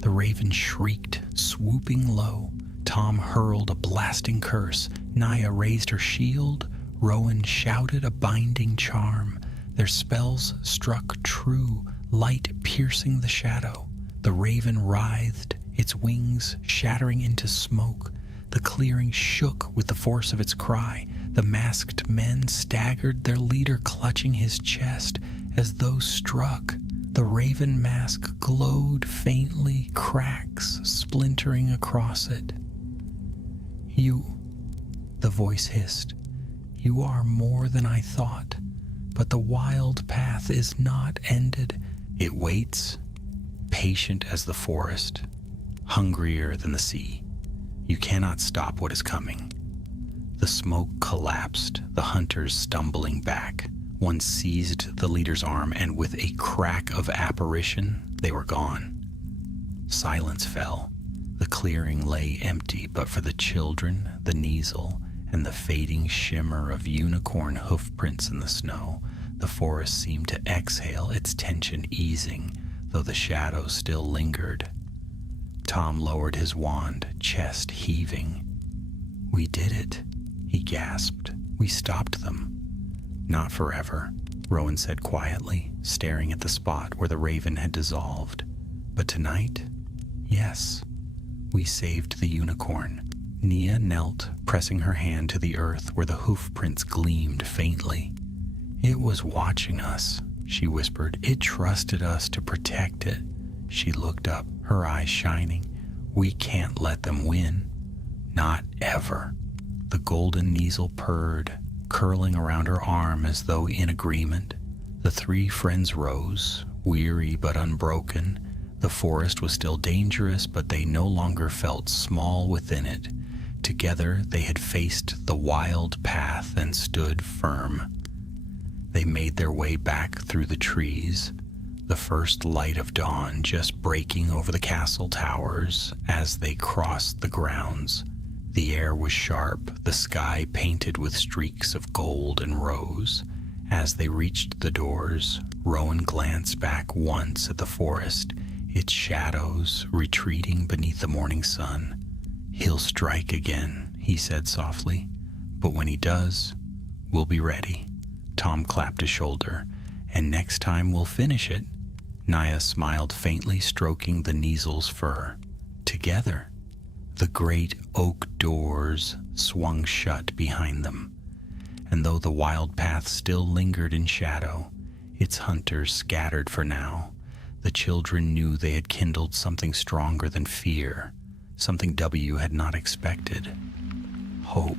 The raven shrieked, swooping low. Tom hurled a blasting curse. Nia raised her shield. Rowan shouted a binding charm. Their spells struck true, light piercing the shadow. The raven writhed, its wings shattering into smoke. The clearing shook with the force of its cry. The masked men staggered, their leader clutching his chest as though struck. The raven mask glowed faintly, cracks splintering across it. "You," the voice hissed, "you are more than I thought, but the wild path is not ended. It waits, patient as the forest, hungrier than the sea. You cannot stop what is coming." The smoke collapsed, the hunters stumbling back. One seized the leader's arm, and with a crack of apparition, they were gone. Silence fell. The clearing lay empty, but for the children, the Kneazle, and the fading shimmer of unicorn hoofprints in the snow, the forest seemed to exhale, its tension easing, though the shadow still lingered. Tom lowered his wand, chest heaving. "We did it," he gasped. "We stopped them." "Not forever," Rowan said quietly, staring at the spot where the raven had dissolved. "But tonight, yes, we saved the unicorn." Nia knelt, pressing her hand to the earth where the hoofprints gleamed faintly. "It was watching us," she whispered. "It trusted us to protect it." She looked up, her eyes shining. "We can't let them win. Not ever." The golden Kneazle purred, curling around her arm as though in agreement. The three friends rose, weary but unbroken. The forest was still dangerous, but they no longer felt small within it. Together they had faced the wild path and stood firm. They made their way back through the trees, the first light of dawn just breaking over the castle towers as they crossed the grounds. The air was sharp, the sky painted with streaks of gold and rose. As they reached the doors, Rowan glanced back once at the forest, its shadows retreating beneath the morning sun. "He'll strike again," he said softly, "but when he does, we'll be ready." Tom clapped his shoulder. "And next time we'll finish it." Naya smiled faintly, stroking the Kneasel's fur. "Together." The great oak doors swung shut behind them, and though the wild path still lingered in shadow, its hunters scattered for now. The children knew they had kindled something stronger than fear, something W had not expected: hope.